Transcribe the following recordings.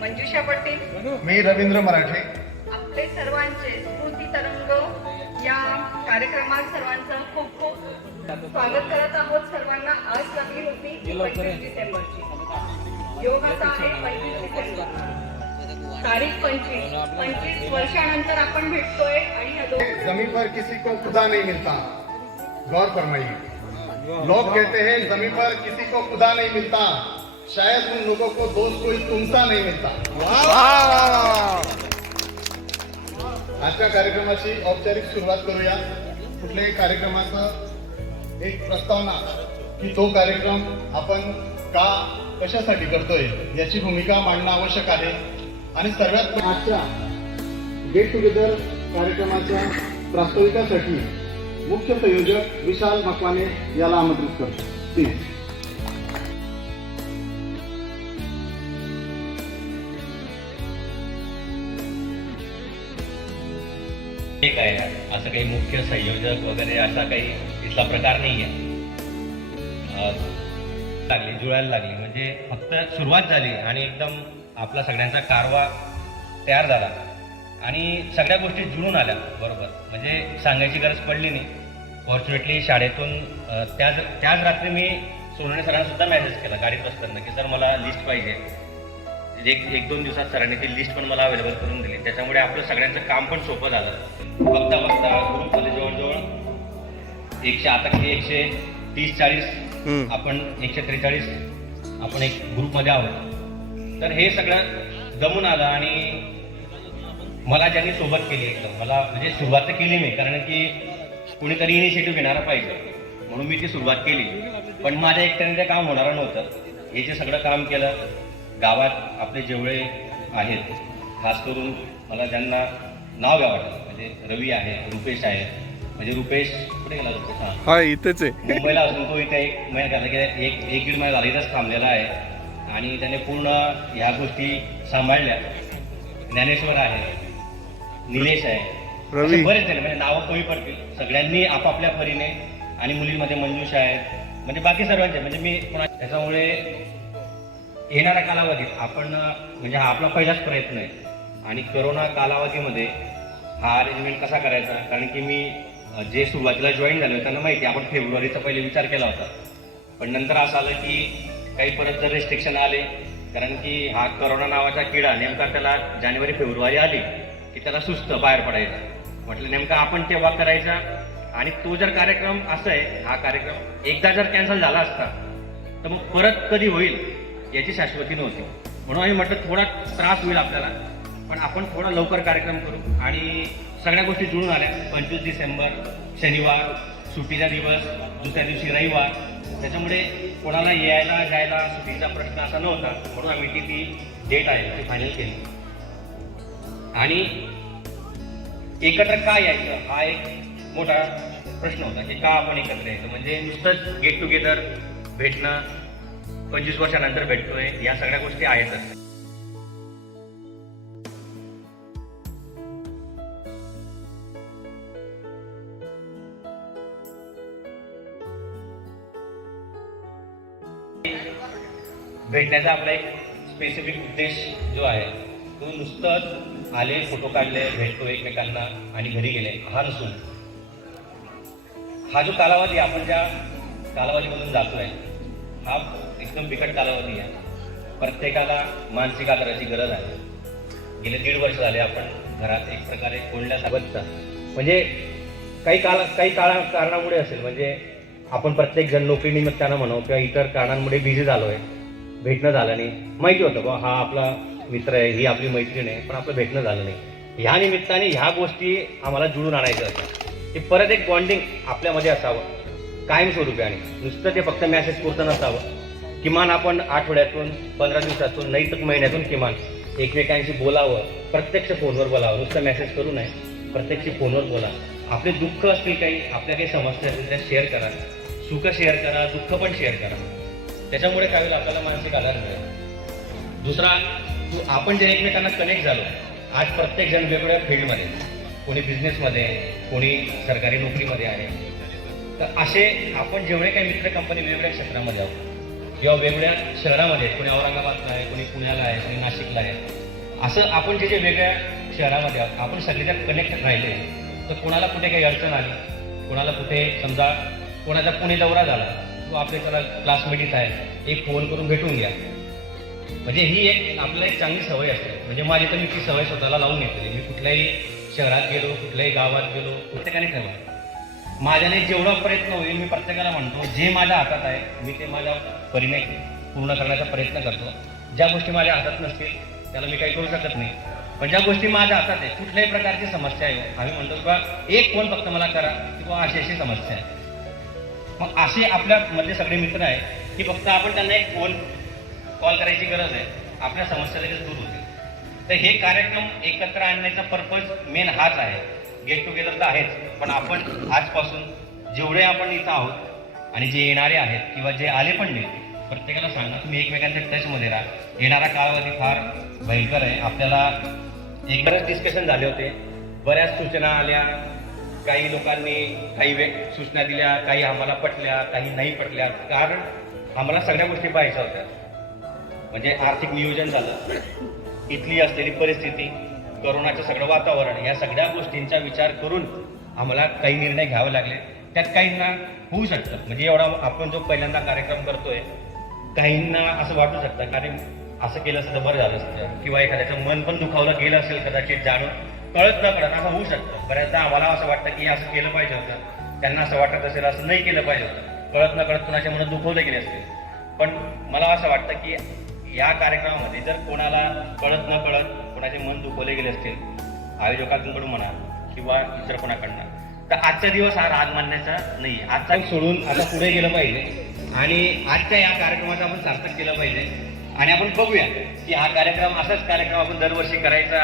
मंजुषा पटेल, मी रवींद्र मराठे. आपले सर्वांचे स्फूर्ती तरंग या कार्यक्रमात सर्वांचं खूप खूप स्वागत करत आहोत. सर्वांना आज लागली होती 25 डिसेंबरची. योगाचा आहे 25 डिसेंबर, तारीख 25 वर्षानंतर आपण भेटतोय आणि ह्या दोन जमीन पर किसी को खुदा नहीं मिलता. गौर फरमाइए. लोग कहते हैं जमीन पर किसी को खुदा नहीं मिलता, शायद उन लोगों को दोस्त कोई तुमसा नहीं मिलता. आजच्या कार्यक्रमाची औपचारिक सुरुवात करूया. कुठल्याही कार्यक्रमाचं एक प्रस्तावना की तो कार्यक्रम आपण का कशासाठी करतोय याची भूमिका मांडणं आवश्यक आहे. आणि सर्वात आजच्या गेट टुगेदर कार्यक्रमाच्या प्रास्ताविकासाठी मुख्य संयोजक विशाल मकवाने याला आमंत्रित करतो. प्लीज. ठीक आहे, असं काही मुख्य संयोजक वगैरे असा काही इथला प्रकार नाही आहे. लागली जुळायला लागली म्हणजे फक्त सुरुवात झाली आणि एकदम आपला सगळ्यांचा कारवा तयार झाला आणि सगळ्या गोष्टी जुळून आल्या बरोबर. म्हणजे सांगायची गरज पडली नाही. फॉर्च्युनेटली शाळेतून त्याच रात्री मी सोनवणे सरांना सुद्धा मेसेज केला गाडीत बसताना की सर मला लिस्ट पाहिजे. एक दोन दिवसात सरांनी ती लिस्ट पण मला अवेलेबल करून दिली. त्याच्यामुळे आपलं सगळ्यांचं काम पण सोपं झालं. बघता ग्रुपमध्ये जवळजवळ आता किती 130-140 आपण 143 आपण एक ग्रुपमध्ये आहोत. तर हे सगळं जमून आलं आणि मला ज्यांनी सोबत केली एकदम मला म्हणजे सुरुवात तर केली मी, कारण की कुणीतरी इनिशिएटिव्ह घेणारा पाहिजे म्हणून मी ती सुरुवात केली. पण माझ्या एकट्याने ते काम होणार नव्हतं. हे जे सगळं काम केलं गावात आपले जेवढे आहेत खास करून मला ज्यांना नाव घ्यावं वाटतं म्हणजे रवी आहे, रुपेश आहे. म्हणजे रुपेश कुठे गेला? रुपेश हा इथेच आहे, मुंबईला असून तो इथे 1 महिना झाला की एक दीड महिना झाला इथंच थांबलेला आहे आणि त्याने पूर्ण ह्या गोष्टी सांभाळल्या. ज्ञानेश्वर आहे, निलेश आहे, रवी बरेच झाले म्हणजे नावं कमी पडतील. सगळ्यांनी आपापल्या परीने आणि मुलींमध्ये मंजुषा आहेत म्हणजे बाकी सर्वांचे म्हणजे मी त्याच्यामुळे येणाऱ्या कालावधीत आपण म्हणजे हा आपला पहिलाच प्रयत्न आहे. आणि कोरोना कालावधीमध्ये हा अरेंजमेंट कसा करायचा, कारण की मी जे सुरुवातीला जॉईन झाले त्यांना माहिती आपण फेब्रुवारीचा पहिले विचार केला होता. पण नंतर असं आलं की काही परत जर रेस्ट्रिक्शन आले, कारण की हा कोरोना नावाचा किडा नेमका त्याला जानेवारी-फेब्रुवारी आली की त्याला सुस्त बाहेर पडायचा. म्हटलं नेमका आपण तेव्हा करायचा. आणि तो जर कार्यक्रम असा आहे, हा कार्यक्रम एकदा जर कॅन्सल झाला असता तर मग परत कधी होईल याची शाश्वती नव्हती. म्हणून आम्ही म्हटलं थोडा त्रास होईल आपल्याला, पण आपण थोडा लवकर कार्यक्रम करू. आणि सगळ्या गोष्टी जुळून आल्या. 25 डिसेंबर शनिवार, सुट्टीचा दिवस, दुसऱ्या दिवशी रविवार. त्याच्यामुळे कोणाला यायला जायला सुट्टीचा प्रश्न असा नव्हता. म्हणून आम्ही ती डेट आहे ती फायनल केली. आणि एकत्र का यायचं हा एक मोठा प्रश्न होता की का आपण एकत्र यायचं. म्हणजे नुसतंच गेट टुगेदर भेटणं, 25 वर्षानंतर भेटतोय, या सगळ्या गोष्टी आहेतच. भेटण्याचा आपला एक स्पेसिफिक उद्देश जो आहे तो नुसतंच आले, फोटो काढले, भेटतो एकमेकांना आणि घरी गेले हा नसून हा जो कालावधी आपण ज्या कालावधीमधून जातोय हा एकदम बिकट कालावधी आहे. प्रत्येकाला मानसिक आधाराची गरज आहे. गेले 1.5 वर्ष झाले आपण घरात एक प्रकारे कोंडल्यासारखं म्हणजे काही कारणामुळे असेल म्हणजे आपण प्रत्येक जण नोकरी निमित्तानं म्हणू किंवा इतर कारणांमुळे बिझी झालोय. भेटणं झालं नाही. माहिती होतं बा हा आपला मित्र आहे, ही आपली मैत्रीण आहे, पण आपलं भेटणं झालं नाही. ह्या निमित्ताने ह्या गोष्टी आम्हाला जुळून आणायच्या होत्या की परत एक बॉन्डिंग आपल्यामध्ये असावं कायमस्वरूपी. आणि नुसतं ते फक्त मॅसेज पुरतं नसावं. किमान आपण आठवड्यातून 15 दिवसातून नाही तर महिन्यातून किमान एकमेकांशी बोलावं. प्रत्यक्ष फोनवर बोलावं, नुसतं मेसेज करू नये, प्रत्यक्ष फोनवर बोला. आपले दुःख असतील काही, आपल्या काही समस्या असतील त्या शेअर करा. सुख शेअर करा, दुःख पण शेअर करा. त्याच्यामुळे काय होईल आपल्याला मानसिक आधार मिळेल. दुसरा आपण जे एकमेकांना कनेक्ट झालो. आज प्रत्येक जण वेगवेगळ्या फील्डमध्ये, कोणी बिझनेसमध्ये, कोणी सरकारी नोकरीमध्ये आहे. तर असे आपण जेवढे काही मित्र कंपनी वेगवेगळ्या क्षेत्रामध्ये आहोत किंवा वेगवेगळ्या शहरामध्ये, कोणी औरंगाबादला आहे, कोणी पुण्याला आहे, कोणी नाशिकला आहे, असं आपण जे वेगळ्या शहरामध्ये आहोत, आपण सगळे जर कनेक्ट राहिले तर कोणाला कुठे काही अडचण आली, कोणाला कुठे समजा कोणाचा पुणे दौरा झाला, तो आपले त्याला क्लासमेट इथं आहे, एक फोन करून भेटून घ्या. म्हणजे ही एक आपल्याला एक चांगली सवय असते. म्हणजे माझी तर मी ती सवय स्वतःला लावून घेतली. मी कुठल्याही शहरात गेलो, कुठल्याही गावात गेलो, प्रत्येकाने ठेवलं. माझ्याने जेवढा प्रयत्न होईल मी प्रत्येकाला म्हणतो, जे माझ्या हातात आहे मी ते माझ्या परीने पूर्ण करण्याचा प्रयत्न करतो. ज्या गोष्टी माझ्या हातात नसतील त्याला मी काही करू शकत नाही. पण ज्या गोष्टी माझ्या हातात आहे, कुठल्याही प्रकारची समस्या आहे, आम्ही म्हणतो की बा एक फोन फक्त मला करा की बाबा अशी अशी समस्या आहे. मग असे आपल्यामध्ये सगळे मित्र आहे की फक्त आपण त्यांना एक फोन कॉल करायची गरज आहे, आपल्या समस्या लगेच दूर होते. तर हे कार्यक्रम एकत्र आणण्याचा पर्पज मेन हाच आहे. गेट टुगेदर तर आहेच, पण आपण आजपासून जेवढे आपण इथं आहोत आणि जे येणारे आहेत किंवा जे आले पण नाही, प्रत्येकाला सांगा तुम्ही एकमेकांच्या टचमध्ये राहा. येणारा कालावधी फार भयंकर आहे. आपल्याला एक बरेच डिस्कशन झाले होते, बऱ्याच सूचना आल्या, काही लोकांनी काही सूचना दिल्या, काही आम्हाला पटल्या, काही नाही पटल्या. कारण आम्हाला सगळ्या गोष्टी पाहायच्या होत्या. म्हणजे आर्थिक नियोजन झालं, इथली असलेली परिस्थिती, करोनाचं सगळं वातावरण, या सगळ्या गोष्टींचा विचार करून आम्हाला काही निर्णय घ्यावे लागले. त्यात काहींना होऊ शकतं, म्हणजे एवढा आपण जो पहिल्यांदा कार्यक्रम करतोय, काहींना असं वाटू शकतं कारण असं केलं असतं तर बरं झालं असतं, किंवा एखाद्याचं मन पण दुखावलं गेलं असेल कदाचित जाणून, कळत न कळत असं होऊ शकतं. बऱ्याचदा आम्हाला असं वाटतं की असं केलं पाहिजे होतं, त्यांना असं वाटत असेल असं नाही केलं पाहिजे होतं, कळत न कळत कुणाच्या मनात दुखवले गेले असतील. पण मला असं वाटतं की या कार्यक्रमामध्ये जर कोणाला कळत न कळत कोणाचे मन दुखवले गेले असतील, आयोजकांकडून म्हणा किंवा इतर कोणाकडनं, तर आजचा दिवस हा राग मानण्याचा नाही. आजचा सोडून आता पुढे गेलं पाहिजे आणि आजच्या या कार्यक्रमाचं आपण सार्थक केलं पाहिजे. आणि आपण बघूया की हा कार्यक्रम असाच कार्यक्रम आपण दरवर्षी करायचा,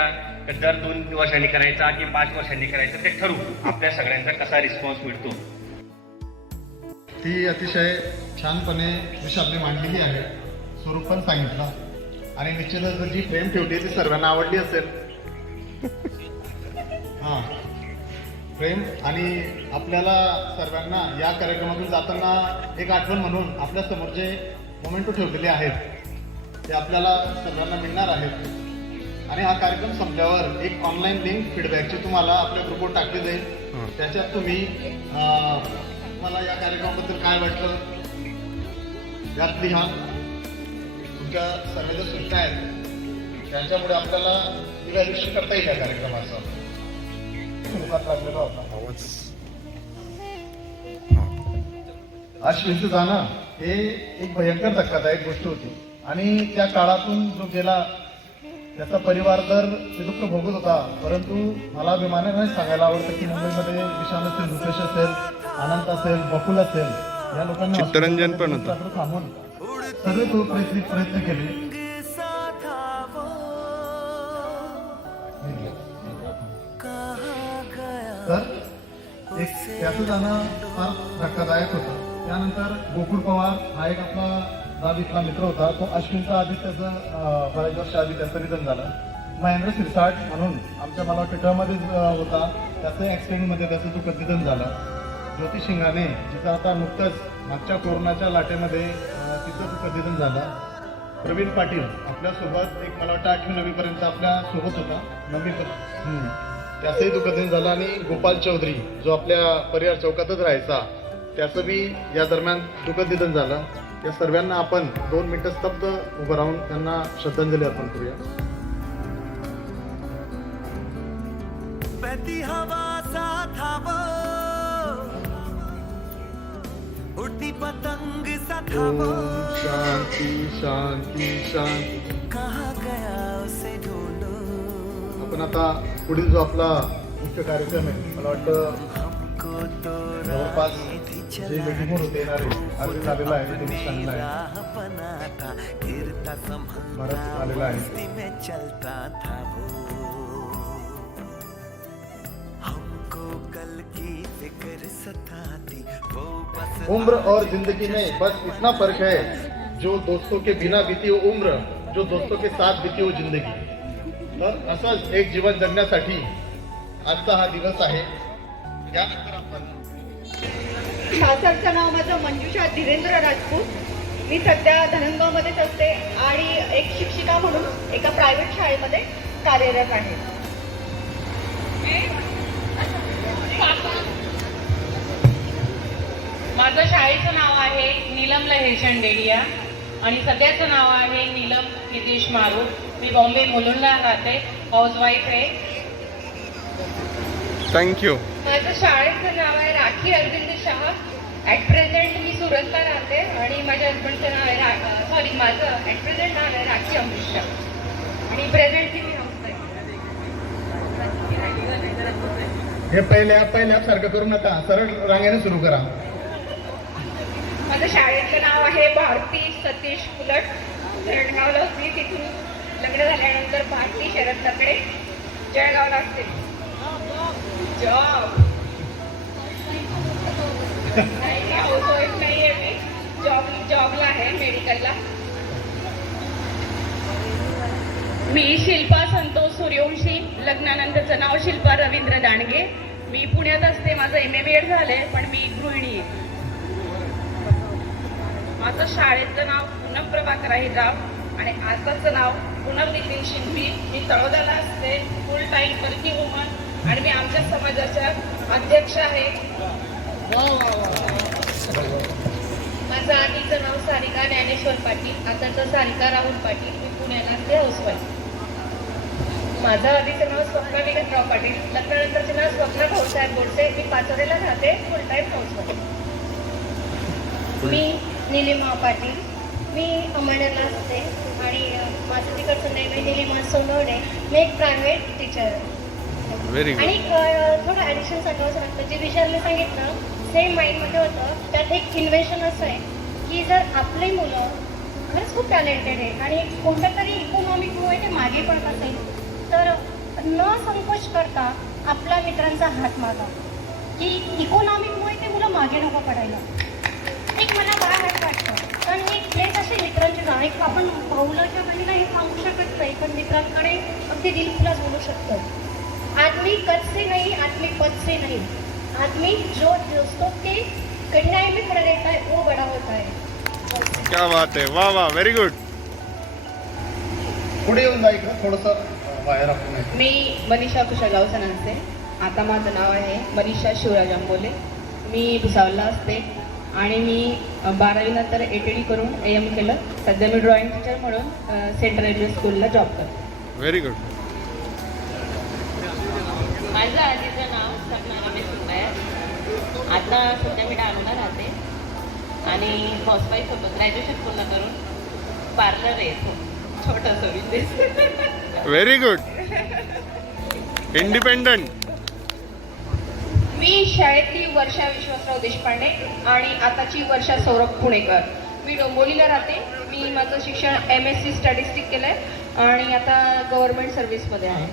दर 2 वर्षांनी करायचा की 5 वर्षांनी करायचा, ते ठरवू. आपल्या सगळ्यांचा कसा रिस्पॉन्स मिळतो. ती अतिशय छानपणे विषयातली मांडलेली आहे, स्वरूप पण सांगितलं आणि निश्चितच जी प्रेम ठेवली ती सर्वांना आवडली असेल. हां, प्रेम. आणि आपल्याला सर्वांना या कार्यक्रमातून जाताना एक आठवण म्हणून आपल्या समोर जे मोमेंटो ठेवलेले आहेत ते आपल्याला सर्वांना मिळणार आहेत. आणि हा कार्यक्रम संपल्यावर एक ऑनलाईन लिंक फीडबॅकची तुम्हाला आपल्या ग्रुपवर टाकली जाईल. त्याच्यात तुम्ही तुम्हाला या कार्यक्रमाबद्दल काय वाटलं यात लिहा. तुमच्या सर्व ज्या सूचना आहेत त्यांच्यामुळे आपल्याला इव्हॅल्युएशन करता येईल या कार्यक्रमाचं. लागलेला होता अश्विनचं जाणं हे एक भयंकर धक्कादायक गोष्ट होती आणि त्या काळातून जो गेला त्याचा परिवार तर ते दुःख भोगत होता. परंतु मला अभिमानाने सांगायला आवडतं की मुंबईमध्ये विशाल असेल, रुपेश असेल, अनंत असेल, बकुल असेल, या लोकांनी चित्तरंजन पण होतं. थांबून सर्व तो प्रयत्न केले. तर एक त्याचं जाणं फार धक्कादायक होतं. त्यानंतर गोकुळ पवार हा एक आपला दाबीतला मित्र होता. तो अश्विनचा आधी त्याचं बऱ्याच वर्ष आधी त्याचं निधन झालं. महेंद्र सिरसाट म्हणून आमच्या मला वाटतं टमध्येच होता, त्याचं ॲक्सिडेंटमध्ये त्याचं दुःखद निधन झालं. ज्योती शिंगाणे जिचं आता नुकतंच मागच्या कोरोनाच्या लाटेमध्ये तिचं दुःखद निधन झालं. प्रवीण पाटील आपल्यासोबत एक मला वाटतं 8वी 9वीपर्यंत आपल्या सोबत होता, 9वी त्याचंही दुःखद निधन झालं. आणि गोपाल चौधरी जो आपल्या परिवार चौकातच राहायचा, त्याचं बी या दरम्यान दुःखद निधन झालं. त्या सर्वांना आपण 2 मिनिटं स्तब्ध उभं राहून त्यांना श्रद्धांजली अर्पण करूया. उड़ती पतंग सा था ओम वो, शांती शांती शांती. कहाँ गया उसे ढूंढो. आपण आता पुढील जो आपला मुख्य कार्यक्रम आहे, मला वाटतं हमको तो जवळपास राहें थी जे वेगळीकडून होते येणारे अर्ज झालेला आहे, ते सांगलं आहे, राह बना था, गिरता संभलता भारत आलेला आहे. मस्ती में चलता था वो. हमको कल की फिक्र सताती वो बस उम्र और जिंदगी में बस इतना फर्क है, जो दोस्तों के बिना बीती हो उम्र, जो दोस्तों के साथ बीती हो जिंदगी. तर असंच एक जीवन जगण्यासाठी आजचा हा दिवस आहे. त्यानंतर आपण सासरचं नाव माझं मंजुषा धीरेंद्र राजपूत. मी सध्या धनंगावमध्येच असते आणि एक शिक्षिका म्हणून एका प्रायव्हेट शाळेमध्ये कार्यरत आहे. माझं शाळेचं नाव आहे नीलम लहेशन डेडिया आणि सध्याचं नाव आहे नीलम नितेश मारू. मी बॉम्बे मुलुंडला राहते, हाऊसवाईफ आहे. थँक्यू. माझं शाळेचं नाव आहे राखी अरविंद शहा. ॲट प्रेझेंट मी सुरतला राहते आणि माझ्या हजबंडचं नाव आहे माझं ॲट प्रेझेंट नाव आहे राखी अमृत शहा आणि प्रेझेंटली मी हाऊसवाईफ. हे पहिल्या सारखं करू नका, सरळ रांगेने सुरू करा. माझं शाळेचं नाव आहे भारती सतीश उलट. जळगावला होती, तिथून लग्न झाल्यानंतर भारती शरद तकडे जळगावला असते. जॉब नाही, हाऊसवाईफ नाही आहे मी. जॉबला आहे मेडिकलला. मी शिल्पा संतोष सूर्यवंशी. लग्नानंतरचं नाव शिल्पा रवींद्र दांडगे. मी पुण्यात असते. माझं MA-BEd झालंय, पण मी गृहिणी आहे. माझं शाळेचं नाव पूनम प्रभाकर हिराव आणि आताचं नाव पूनम नितीन शिंपी. मी तळोदाला असते, फुल टाईम वर्किंग वुमन आणि मी आमच्या समाजाच्या अध्यक्ष आहे. माझं आधीचं नाव सारिका ज्ञानेश्वर पाटील, आताचं सारिका राहुल पाटील. मी पुण्याला असते, हाऊसवाईफ. माझं आधीचं नाव स्वप्ना विगतराव पाटील, लग्नानंतरचे नाव स्वप्ना भाऊसाहेब बोडसे. मी पाचोरेला राहते, फुल टाईम हाऊसवाईफ. मी निलिमा पाटील. मी अमळनेरला असते आणि माझं तिकडचं नेम आहे निलिमा सोनवणे. मी एक प्रायव्हेट टीचर आहे. आणि थोडं ॲडिशन सांगावंसं लागतं. जे विशालने सांगितलं सेम माइंडमध्ये होतं. त्यात एक इन्व्हेन्शन असं आहे की जर आपली मुलं खरंच खूप टॅलेंटेड आहे आणि कोणत्या तरी इकॉनॉमिकमुळे ते मागे पडत असेल तर न संकोच करता आपल्या मित्रांचा हात मागा की इकॉनॉमिकमुळे ते मुलं मागे नको पडायला. एक मला काय वाटतं कारण एक प्लेस असे मित्रांची जाण एक आपण भाऊलाच्या बहिणीला हे सांगू शकत नाही पण मित्रांकडे अगदी दिलखुलास बोलू शकतो. आदमी कद से नहीं, आदमी पद से नहीं, आदमी जो दोस्तों के कठिनाई में खड़ा रहता है वो बड़ा होता है. क्या बात आहे, वा वा, व्हेरी गुड. पुढे येऊन जा इकडं थोडंसं बाहेर आपण. मी मनीषा कुशलगाव सणांचे. आता माझं नाव आहे मनीषा शिवराज आंबोले. मी भुसावळला असते आणि मी 12वी नंतर ATD करून AM केलं. सध्या मी ड्रॉइंग टीचर म्हणून सेंट्रल रेल्वे स्कूलला जॉब करते. Very good. माझं आधीचं नाव सपना रमेश सुंबायर. आता सध्या मी डाळूला राहते आणि हाऊसवाईफ होतो. ग्रॅज्युएशन पूर्ण करून पार्लर आहे छोटंसं बिझनेस. Very good. इंडिपेंडंट. मी शाळेतली वर्षा विश्वासराव देशपांडे आणि आताची वर्षा सौरभ पुणेकर. मी डोंबिवलीला राहते. मी माझं शिक्षण MSc स्टॅटिस्टिक केलं आहे आणि आता गव्हर्नमेंट सर्व्हिसमध्ये आहे.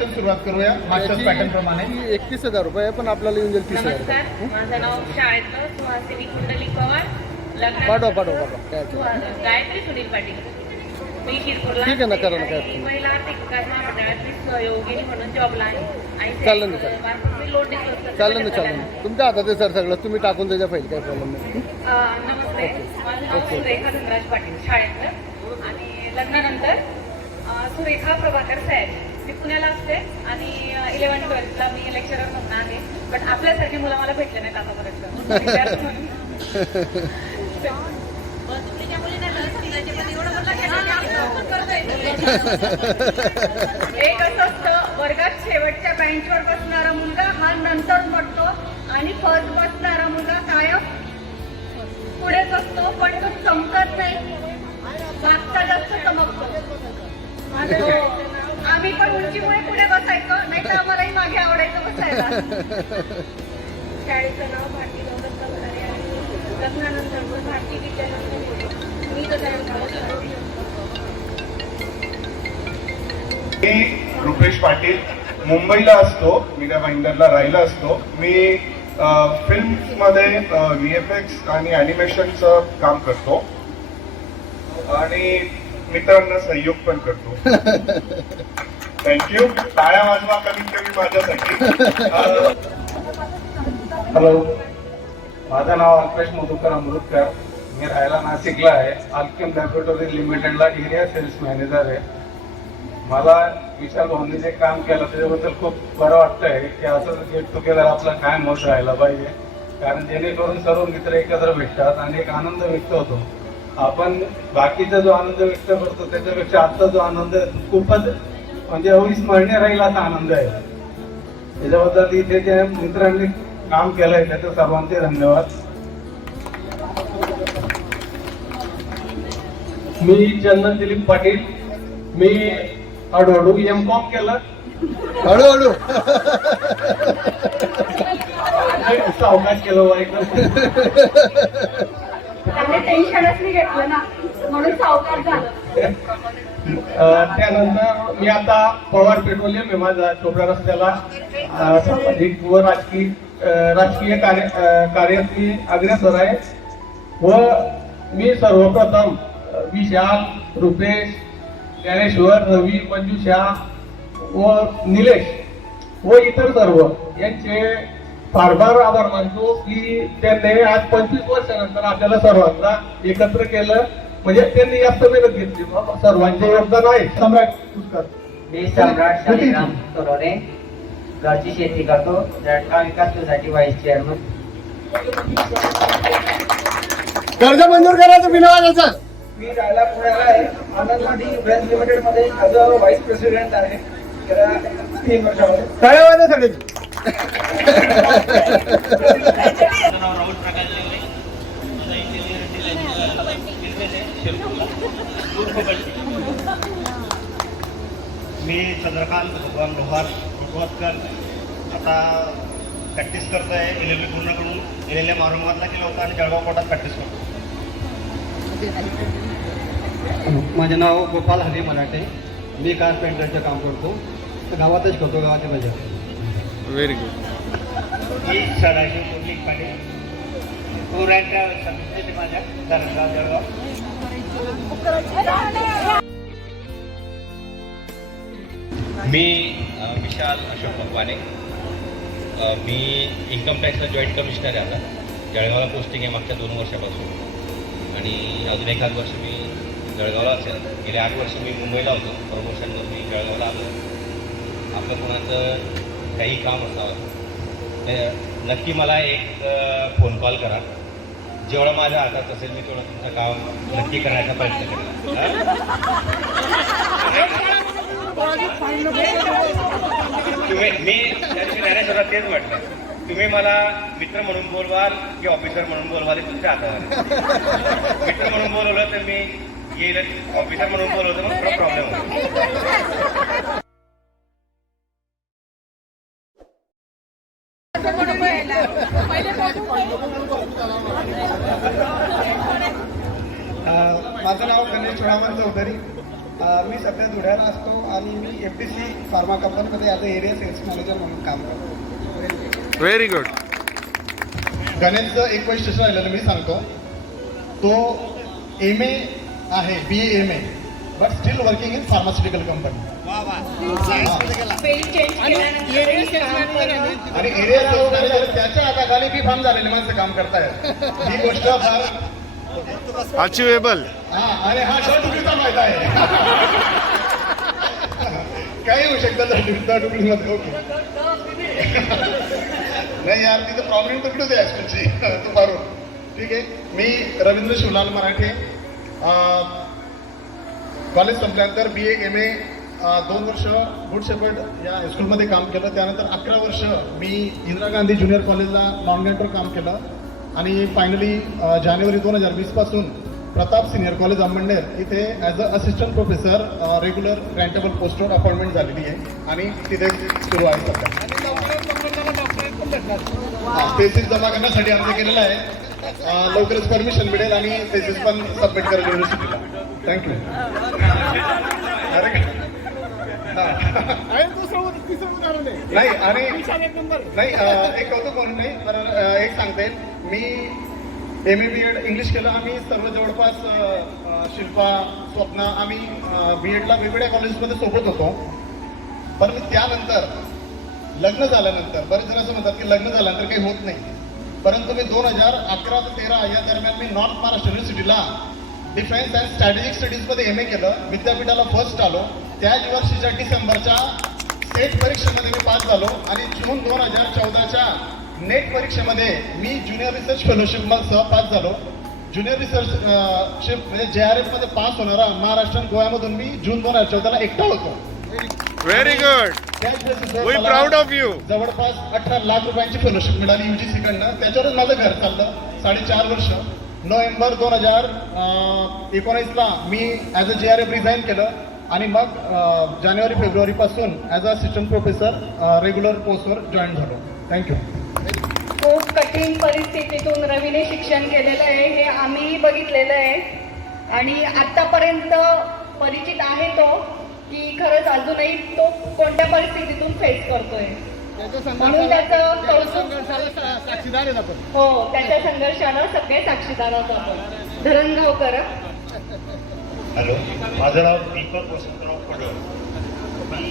सुरुवात करूया मास्टर्स पॅटर्न प्रमाणे. 31,000 रुपये पण आपल्याला येऊन जाईल 30,000. नमस्कार, माझं नाव शाळेतलं सुहासिनी कुंडली पवार. पाठवा. गायत्री सुनील पाटील. मी शिरपूरला ठीक आहे ना, करा ना, काय आणि महिला आर्थिक विकास महामंडळातली सहयोगिनी म्हणून जॉबला आहे आणि चालेल ना, मी लोन डिस्कस चालेल ना. तुमच्या हातात आहे सर सगळं, तुम्ही टाकून द्यायच्या फाईल, काही प्रॉब्लेम नाही. नमस्ते, माझं नाव सुरेखा धनराज पाटील शाळेतलं आणि लग्नानंतर सुरेखा प्रभाकर सयाजी. मी पुण्याला असते आणि 11th-12th मी लेक्चरर म्हणून आहे. पण आपल्यासारखी मुलं मला भेटले नाहीत आतापर्यंत. एक असं असतं वर्गात शेवटच्या बेंचवर बसणारा मुलगा हा नंतर पडतो आणि फर्स्ट बसणारा मुलगा कायम पुढेच असतो पण तो चमकत नाही, मागचा जास्त चमकतो. आम्ही पण उंचीमुळे पुढे बसायचो, नाही तर आम्हालाही मागे आवडायचं बसायला. शाळेचं नाव भारती गौरव चौधरी आहे. लग्नानंतर भारती विद्यालय मी मी रुपेश पाटील. मुंबईला असतो, मी त्या भाईंदरला राहिला असतो. मी फिल्ममध्ये VFX आणि ॲनिमेशनचं काम करतो आणि मित्रांना सहयोग पण करतो. थँक्यू. टाळ्या वाजवा कमीत कमी माझ्यासाठी. हॅलो, माझं नाव अल्पेश मधुकर अमृतकर. मी राहायला नाशिकला आहे. अल्केम लॅबोरेटरी लिमिटेडला एरिया सेल्स मॅनेजर आहे. मला विशाल भाऊंनी जे काम केलं त्याच्याबद्दल खूप बरं वाटतंय की असं गेट टुगेदर आपलं कायम होत राहायला पाहिजे, कारण जेणेकरून सर्व मित्र एकत्र भेटतात आणि एक आनंद व्यक्त होतो. आपण बाकीचा जो आनंद व्यक्त करतो त्याच्यापेक्षा आजचा जो आनंद खूपच म्हणजे अविस्मरणीय राहील असा आनंद आहे. त्याच्याबद्दल इथे जे मित्रांनी काम केलंय त्याचे सर्वांचे धन्यवाद. मी चंदन दिलीप पाटील. मी हळूहळू M.Com केलं. हळूहळू सावकाश केलं वर एकदम. त्याने टेन्शनच नाही घेतलं ना, म्हणून सावकार झालं. त्यानंतर मी आता पवार पेट्रोलियम आहे माझा छोट्या रस्त्याला सामाजिक व राजकीय कार्यात मी अग्रेसर आहे. व मी सर्वप्रथम विशाल, रुपेश, ज्ञानेश्वर, रवी, मंजुषा व निलेश व इतर सर्व यांचे फार फार आभार मानतो की त्यांनी आज 25 वर्षानंतर आपल्याला सर्वांना एकत्र केलं. म्हणजे त्यांनी जास्त मेहनत घेतली, सर्वांचे योगदान आहे. सम्राट पुष्कर. मी सम्राट शालिराम तरोरे, गावची शेती करतो. जळगाव विकास सोसायटी व्हाईस चेअरमन. कर्ज मंजूर करायचं बिना वाजायचं. मी राहायला पुण्याला आहे. आनंदवाडी ब्रँच लिमिटेड मध्ये ॲज अ व्हाईस प्रेसिडेंट आहे गेल्या 3 वर्षामध्ये. टाळ्या वाजण्यासाठी राहुल प्रकाश देवरे, मी चंद्रकांत भगवान लोहार कोटवतकर. आता प्रॅक्टिस करतो आहे. LLB पूर्ण करून LLM औरंगाबादला केलं होतं आणि जळगाव कोर्टात प्रॅक्टिस करतो. माझे नाव गोपाल हरी मराठे. मी कारपेंटरचं काम करतो. गावातच करतो, गावाच्या बाजार. Very good. ही सदाशिव कोटली पाटील, कोऱ्यांच्या समितीचे माझ्या धरणगाव जळगाव. मी विशाल अशोक भगवाने. मी इन्कम टॅक्सला जॉईंट कमिशनर आहे. आता जळगावला पोस्टिंग आहे मागच्या 2 वर्षापासून, आणि अजून एखाद वर्ष मी जळगावला असेल. गेले 8 वर्ष मी मुंबईला होतो. प्रमोशनवर मी जळगावला आलो. आपलं कोणाचं काही काम असावं नक्की मला एक फोन कॉल करा. जेवढं माझ्या हातात असेल मी तेवढं तुमचं काम नक्की करण्याचा प्रयत्न करेन. मी ज्ञानेश्वरात तेच म्हटलं, तुम्ही मला मित्र म्हणून बोलवाल की ऑफिसर म्हणून बोलवाल हे तुमच्या हातावर. मित्र म्हणून बोलवलं तर मी येईल, ऑफिसर म्हणून बोलवलं तर मग प्रॉब्लेम होतो. माझं नाव गणेश चोळामन चौधरी. मी सध्या धुळ्याला असतो आणि मी FDC फार्मा कंपनीमध्ये as a area sales manager म्हणून काम करतो. Very good. गणेशचं एक वैशिष्ट्य राहिलेलं मी सांगतो. तो MA आहे, BA MA, but still working in pharmaceutical company. आणि एरिया सेल्स मॅनेजर त्याच्या हाताखाली बी फार्म झालेले माणसं काम करतायत. ही गोष्ट फार अचिवेबल. आणि हा शर्ट टुकडीचा फायदा आहे. काही होऊ शकतं टुकडीमध्ये. ओके. नाही यार, तिथं प्रॉब्लेम तुकडीच आहे ऍक्च्युअलची. तू बरोबर. ठीक आहे. मी रवींद्र शिवलाल मराठे. कॉलेज संपल्यानंतर BA MA 2 वर्ष गुड शेपर्ड या हायस्कूलमध्ये काम केलं. त्यानंतर 11 वर्ष मी इंदिरा गांधी ज्युनियर कॉलेजला नॉन ग्रँटर काम केलं. आणि फायनली जानेवारी 2020 पासून प्रताप सिनियर कॉलेज अंबळनेर इथे as a assistant professor regular grantable पोस्टवर अपॉइंटमेंट झालेली आहे आणि तिथे सुरू आहे सध्या. थेसिस जमा करण्यासाठी अर्ज केलेला आहे. लवकरच परमिशन मिळेल आणि थेसिस पण सबमिट करेल युनिव्हर्सिटीला. थँक्यू. नाही आणि नाही एक कौतुक म्हणून नाही तर एक सांगते. मी MA BEd इंग्लिश केलं. आम्ही सर्व जवळपास शिल्पा, स्वप्ना आम्ही BEdला वेगवेगळ्या कॉलेजमध्ये सोबत होतो. परंतु त्यानंतर लग्न झाल्यानंतर बरेच जण असं म्हणतात की लग्न झाल्यानंतर काही होत नाही. परंतु मी 2011 ते 13 या दरम्यान मी नॉर्थ महाराष्ट्र युनिव्हर्सिटीला डिफेन्स अँड स्ट्रॅटेजिक स्टडीजमध्ये MA केलं. विद्यापीठाला फर्स्ट आलो. त्याच वर्षीच्या डिसेंबरच्या सेट परीक्षेमध्ये मी पास झालो आणि जून 2014च्या नेट परीक्षेमध्ये मी ज्युनियर रिसर्च फेलोशिपमध्ये पास झालो. ज्युनियर रिसर्च म्हणजे JRF मध्ये पास होणारा महाराष्ट्र आणि गोव्यामधून मी जून 2014ला एकटा होतो. Very good. त्याच वेळेस वी मला प्राऊड ऑफ यू. जवळपास 18 लाख रुपयांची फेलोशिप मिळाली UGC कडनं. त्याच्यावरच माझं घर चाललं 4.5 वर्ष. नोव्हेंबर 2019ला मी ॲज अ JRF रिझाईन केलं आणि मग जानेवारी फेब्रुवारी पासून as a assistant professor regular पोस्टवर जॉईन झालो. थँक्यू. खूप कठीण परिस्थितीतून रवीने शिक्षण केलेलं आहे हे आम्ही बघितलेलं आहे आणि आतापर्यंत परिचित आहे तो की खरंच अजूनही तो कोणत्या परिस्थितीतून फेस करतोय म्हणून त्याचं कौतुक. साक्षीदार आहेत आपण. हो, त्याच्या संघर्षाला सगळे साक्षीदार आहोत आपण. धरणगावकर. हॅलो, माझं नाव दीपक वसंतराव पडळ. मी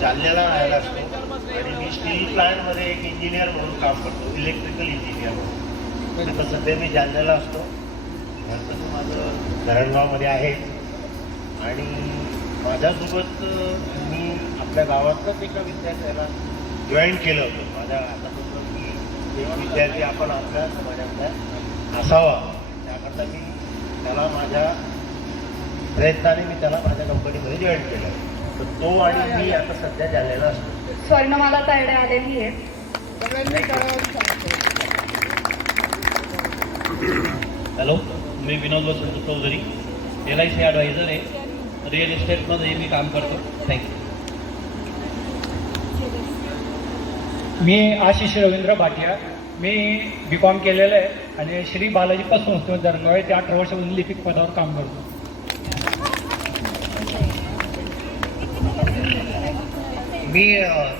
जालन्याला राहायला असतो आणि मी स्टील प्लांटमध्ये एक इंजिनियर म्हणून काम करतो, इलेक्ट्रिकल इंजिनियर म्हणून. आता सध्या मी जालन्याला असतो. नंतर माझं धरणगावमध्ये आहे आणि माझ्यासोबत मी आपल्या गावातल्याच एका विद्यार्थ्याला जॉईन केलं होतं. माझ्या आतापासून की एक विद्यार्थी आपण आपल्या समाजातला असावा त्याकरता मी त्याला माझ्या प्रयत्नाने मी त्याला माझ्या कंपनीमध्ये जॉईन केलं. तर तो आणि मी आता सध्या जालन्याला असतो. स्वर्णमाला तायडे आलेली आहे. हॅलो, मी विनोद वसंत चौधरी, LIC ॲडवायझर आहे. रिअल इस्टेटमध्ये मी काम करतो. थँक्यू. मी आशिष रवींद्र भाटिया. मी BCom केलेलं आहे आणि श्री बालाजी संस्थेमध्ये धरणगाव आहे. ते 18 वर्ष लिपिक पदावर काम करतो. मी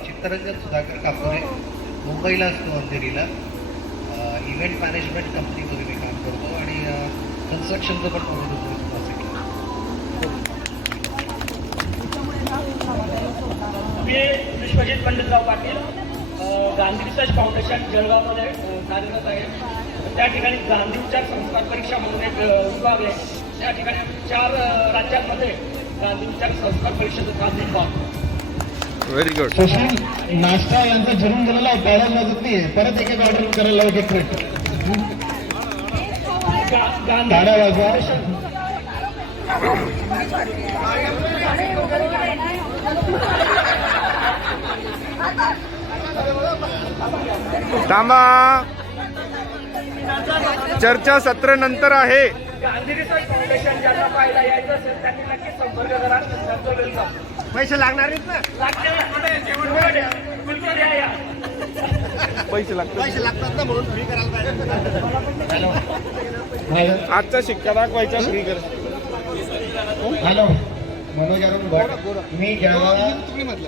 चित्तरंजन सुधाकर कापोरे, मुंबईला असतो अंधेरीला. इव्हेंट मॅनेजमेंट कंपनीमध्ये मी काम करतो आणि कन्स्ट्रक्शनचं पण करतो. मी विश्वजित पंडितराव पाटील, गांधी रिसर्च फाउंडेशन जळगावमध्ये कार्यरत आहे. त्या ठिकाणी गांधी विचार संस्कार परीक्षा म्हणून एक विभाग आहे. त्या ठिकाणी 4 राज्यांमध्ये गांधी विचार संस्कार परीक्षेचं काम मी पाहतो. Very good. सुशील नाश्ता यांचा जन्म झालेला बॅलन्स वाजत नाहीये. परत एक ऑर्डर करायला एक प्लेट गाड्या वाजवा. थांबा, चर्चा सत्र नंतर आहे. गांधी रिसर्च फाउंडेशन ज्यांना पाहायला यायचं असेल त्यांनी नक्की संपर्क करा. पैसे लागणार नाहीत ना. पैसे लागतात ना म्हणून फ्री करायला पाहिजे. आजचा शिक्का दाखवायचा फ्री कर. हॅलो, मनोज अरुण भट. मी जळगावला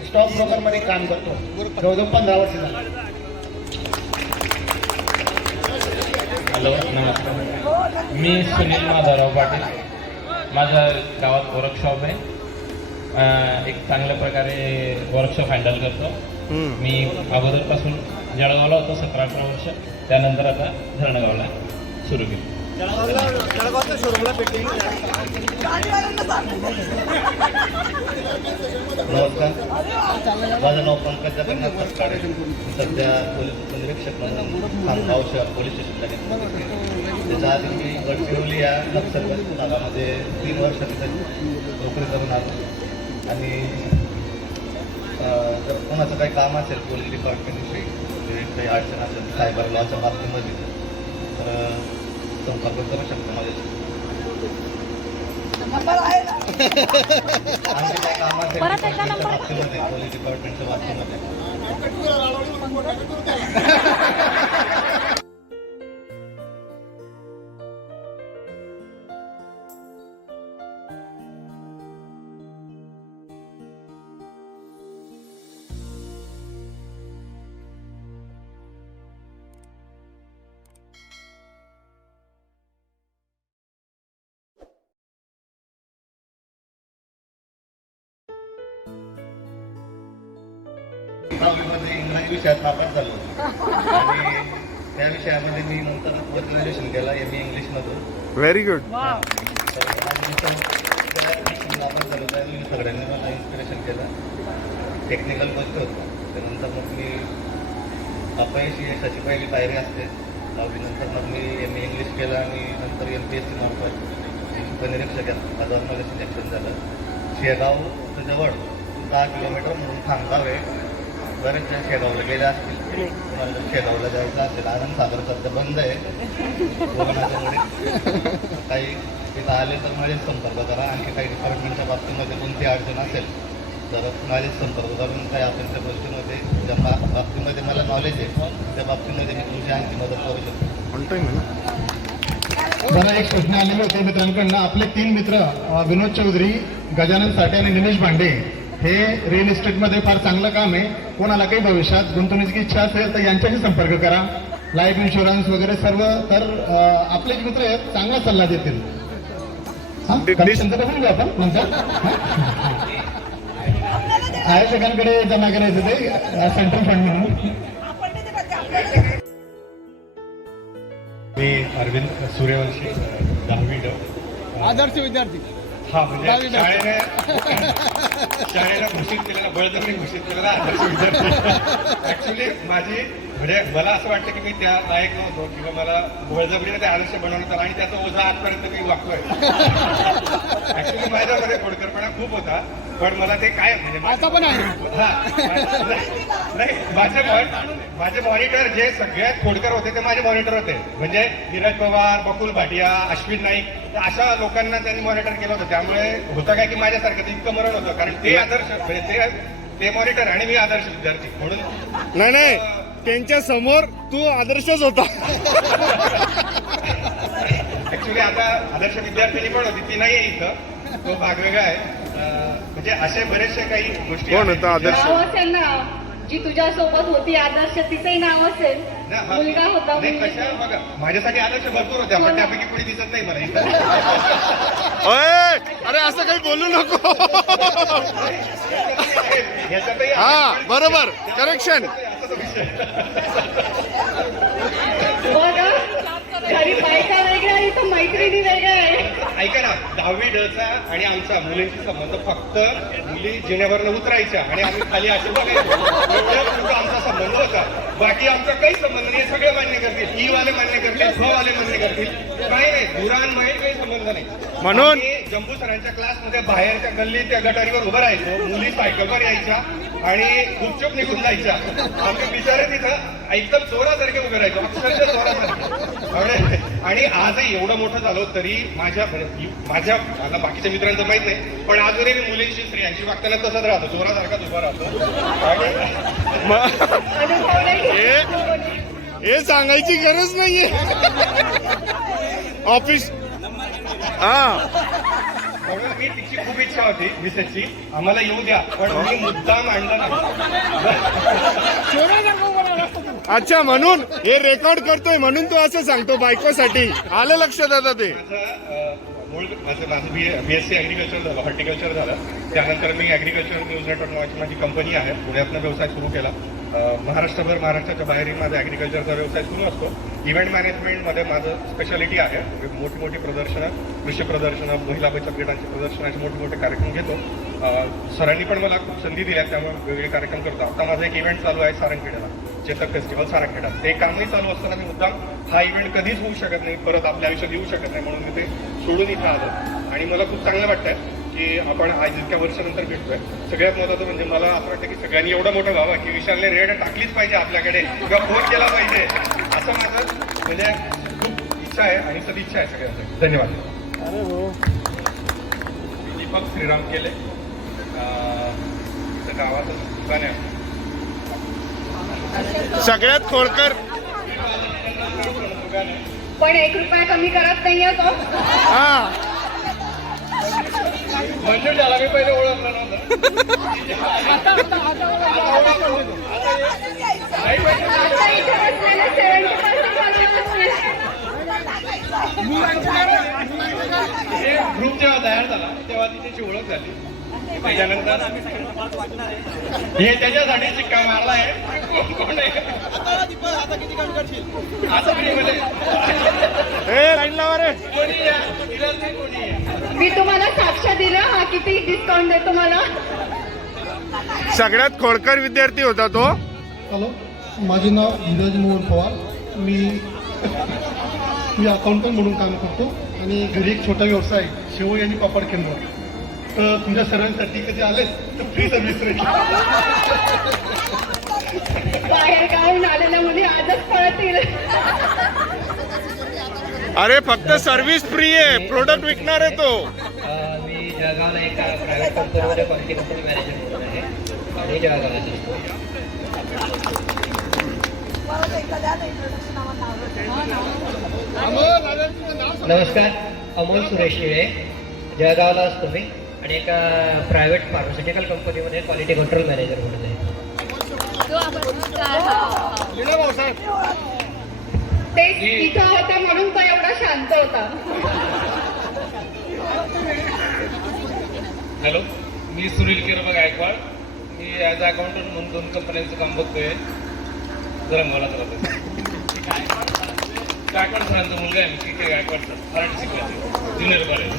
स्टॉक ब्रोकरमध्ये काम करतो. जवळजवळ 15 वर्ष झालं. हॅलो, नमस्कार. मी सुनील माधवराव पाटील. माझ्या गावात वर्कशॉप आहे. एक चांगल्या प्रकारे वर्कशॉप हँडल करतो. मी अगोदरपासून जळगावला होतो 17-18 वर्ष. त्यानंतर आता धरणगावला सुरू केलं. जळगावच्या शोरूमला पेटिंग. नमस्कार, माझं नाव पंकज जगन्नाथ सत्काळे. सध्या पोलीस निरीक्षक म्हणून खामगाव शहर पोलीस स्टेशनला त्याच्या आधी मी गडचिरोली या नक्षलग्रस्त भागामध्ये 3 वर्ष तिथे नोकरी करून आलो. आणि जर कोणाचं काही काम असेल पोलीस डिपार्टमेंटविषयी, काही अडचण असेल सायबर लॉच्या बाबतीमध्ये, तर संपर्क करू शकतो माझ्याशी. आमचे काही काम असेल बाबतीमध्ये पोलीस डिपार्टमेंटच्या बाबतीमध्ये. इंग्रजी विषयात नापास झालो आणि त्या विषयामध्ये मी नंतर पोस्ट ग्रॅज्युएशन केलं MA इंग्लिशमधून. Very good. सगळ्यांनी मला इन्स्पिरेशन केलं. टेक्निकल गोष्ट होतं. त्यानंतर मग मी अपयशी यशाची पहिली पायरी असते. 10वीनंतर मग मी MA इंग्लिश केलं आणि नंतर MPSC मार्फत निरीक्षक पदावर सिलेक्शन झालं. शेगाव जवळ 10 किलोमीटर म्हणून खामगाव आहे. बरेचसे शेगावला गेले असतील. तुम्हाला जर शेगावला जायचं असेल, आनंद सागर सध्या बंद आहे कोरोनाच्यामुळे. काही तिथं आले तर माझेच संपर्क करा. आणखी काही डिपार्टमेंटच्या बाबतीमध्ये कोणती अडचण असेल तर माझेच संपर्क करून काही असेल त्या गोष्टीमध्ये ज्या बाबतीमध्ये मला नॉलेज आहे त्या बाबतीमध्ये मी तुमची आणखी मदत करू शकतो. बरं, एक सूचना आलेली होती मित्रांकडनं. आपले 3 मित्र विनोद चौधरी, गजानन साठे आणि निलेश भांडे हे रिअल इस्टेटमध्ये फार चांगलं काम आहे. कोणाला काही भविष्यात गुंतवणुकीची इच्छा असेल तर यांच्याशी संपर्क करा. लाईफ इन्शुरन्स वगैरे सर्व. तर आपले मित्र आहेत, चांगला सल्ला देतील. कमिशन तर बघून घ्या आपण नंतर. आयोजकांकडे जमा करायचं ते सेंट्रल फंड म्हणून. मी अरविंद सूर्यवंशी, 10वी ड. आदर्श विद्यार्थी. हा म्हणजे शाळेला घोषित केलेला, बळजबरी घोषित केलेला आदर्श विद्यार्थी. ऍक्च्युली माझी म्हणजे मला असं वाटतं की मी त्या लायक नव्हतो किंवा मला बळजबरीने ते आदर्श बनवण्यात आला आणि त्याचा ओझा आजपर्यंत मी वागतोय. ऍक्च्युली माझ्यामध्ये खोडकरपणा खूप होता, पण मला ते काय म्हणजे आता पण आहे. हा नाही, माझे मॉनिटर जे सगळ्यात खोडकर होते ते माझे मॉनिटर होते. म्हणजे धीरज पवार, बकुल भाटिया, अश्विन नाईक अशा लोकांना त्यांनी मॉनिटर केलं होतं. त्यामुळे होतं काय की माझ्यासारखं ते इतकं मरण होतं, कारण ते आदर्श म्हणजे ते मॉनिटर आणि मी आदर्श विद्यार्थी म्हणून. नाही त्यांच्या समोर तू आदर्शच होता. ऍक्च्युली आता आदर्श विद्यार्थिनी पण होती, ती नाही आहे इथं, तो भाग वेगळा आहे. म्हणजे असे बरेचसे काही गोष्टी. कोण होता आदर्श? नाव असेल ना, जी तुझ्या सोबत होती आदर्श, तिचंही नाव असेल. मुलगा होता. कशा बघा, माझ्यासाठी आदर्श भरपूर होत्या, पण त्यापैकी कोणी दिसत नाही मला इथं. अरे असं काही बोलू नको. हा बरोबर, करेक्शन. बघा, घरी बायका वेगळ्या, इथं मैत्रिणी वेगळ्या आहे. ऐका ना, 10वी डचा आणि आमचा मुलींशी संबंध फक्त मुली जिन्यावरनं उतरायच्या आणि आम्ही खाली असे बघायचो, एवढं आमचा संबंध होता. बाकी आमचा काही संबंध नाही. सगळे मान्य करतील, ई वाले मान्य करतील, फ वाले मान्य करतील, काही नाही. दुरांमध्ये काही संबंध नाही. म्हणून जंबू सरांच्या क्लासमध्ये बाहेरच्या गल्लीत त्या गटारीवर उभं राहायचो. मुली सायकलवर यायच्या आणि गुपचूप निघून जायच्या. आमचे बिचारे तिथं एकदम चोरासारखे उभे राहायचो, अक्षरशः चोरासारखे. आणि आजही एवढं मोठं झालो तरी माझ्या आता बाकीच्या मित्रांचं माहित नाही, पण अजूनही मी मुलींशी स्त्रियांशी वागताना तसंच राहतो, चोरासारखाच उभा राहतो. हे सांगायची गरज नाहीये. ऑफिस म्हणून मी तिची खूप इच्छा होती मिसेसची, आम्हाला येऊ द्या, पण मी मुद्दाम आणलं नाही. अच्छा, म्हणून हे रेकॉर्ड करतोय म्हणून तू असं सांगतो बायकोसाठी. आलं लक्षात आता ते. माझं BSc ॲग्रिकल्चर झालं, हॉर्टिकल्चर झालं. त्यानंतर मी ॲग्रिकल्चर न्यूज नेटवर्क नावाची माझी कंपनी आहे, पुण्यातनं व्यवसाय सुरू केला. महाराष्ट्रभर, महाराष्ट्राच्या बाहेरही माझा ॲग्रिकल्चरचा व्यवसाय सुरू असतो. इव्हेंट मॅनेजमेंटमध्ये माझं स्पेशालिटी आहे. मोठी प्रदर्शनं, कृषी प्रदर्शनं, महिला बचत गटांची प्रदर्शनाचे मोठे कार्यक्रम घेतो. सरांनी पण मला खूप संधी दिल्या, त्यामुळे वेगवेगळे कार्यक्रम करतो. आता माझा एक इव्हेंट चालू आहे सारंगखेड्याला, चेतक फेस्टिवल सारंगखेडा. ते कामही चालू असताना मी मुद्दाम हा इव्हेंट कधीच होऊ शकत नाही, परत आपल्या आयुष्यात येऊ शकत नाही, म्हणून मी ते सोडून इथं आलो. आणि मला खूप चांगलं वाटतं की आपण आज इतक्या वर्षानंतर भेटतोय. सगळ्यात महत्त्वाचं म्हणजे मला असं वाटतं की सगळ्यांनी एवढं मोठं व्हावं की विशालने रेड टाकलीच पाहिजे आपल्याकडे किंवा फोन केला पाहिजे, असं माझं म्हणजे खूप इच्छा आहे आणि सदिच्छा आहे सगळ्यांचं. धन्यवाद. दीपक श्रीराम केले, गावाचं दुकान आहे. सगळ्यात खोडकर. पण 1 रुपया कमी करत नाहीये तो. मंजूर झाला, मी पहिले ओळखलं नव्हतं. ग्रुप जेव्हा तयार झाला तेव्हा तिच्याची ओळख झाली. त्याच्यानंतर हे त्याच्यासाठी शिक्का मारलाय. कोण आहे आता फ्रीमध्ये? कोणी या? विरोध नाही कोणी या. मी तुम्हाला 700 दिलं, हा किती डिस्काउंट देतो मला? सगळ्यात खोडकर विद्यार्थी होता तो. हॅलो, माझे नाव धीरज मोहन पवार. मी अकाउंटंट म्हणून काम करतो आणि घरी एक छोटा व्यवसाय शेवई आणि पापड केंद्र. तर तुमच्या सर्वांसाठी कधी आले तर फ्री सर्व्हिस राहील. बाहेर गावून आलेल्या मुली आजच पळतील. अरे फक्त सर्व्हिस फ्री आहे, प्रोडक्ट विकणार आहे तो. मी जळगावला एका प्रायव्हेट कंपनीमध्ये क्वालिटी कंट्रोल मॅनेजर म्हणून आहे आणि जळगावला शिकतो. नमस्कार, अमोल सुरेश शिळे, जळगावला असतो मी आणि एका प्रायव्हेट फार्मास्युटिकल कंपनीमध्ये क्वालिटी कंट्रोल मॅनेजर म्हणून आहे. ते इथं होते म्हणून तो एवढा शांत होता. हॅलो, मी सुनील किरबा गायकवाड. मी ॲज अ अकाउंटंट म्हणून 2 कंपन्यांचं काम बघतोय. जरा मला जरा गायकवाड सरांचा मुलगा आहे. मी के गायकवाड सर, मराठी शिकवायचे, ज्युनियर कॉलेज.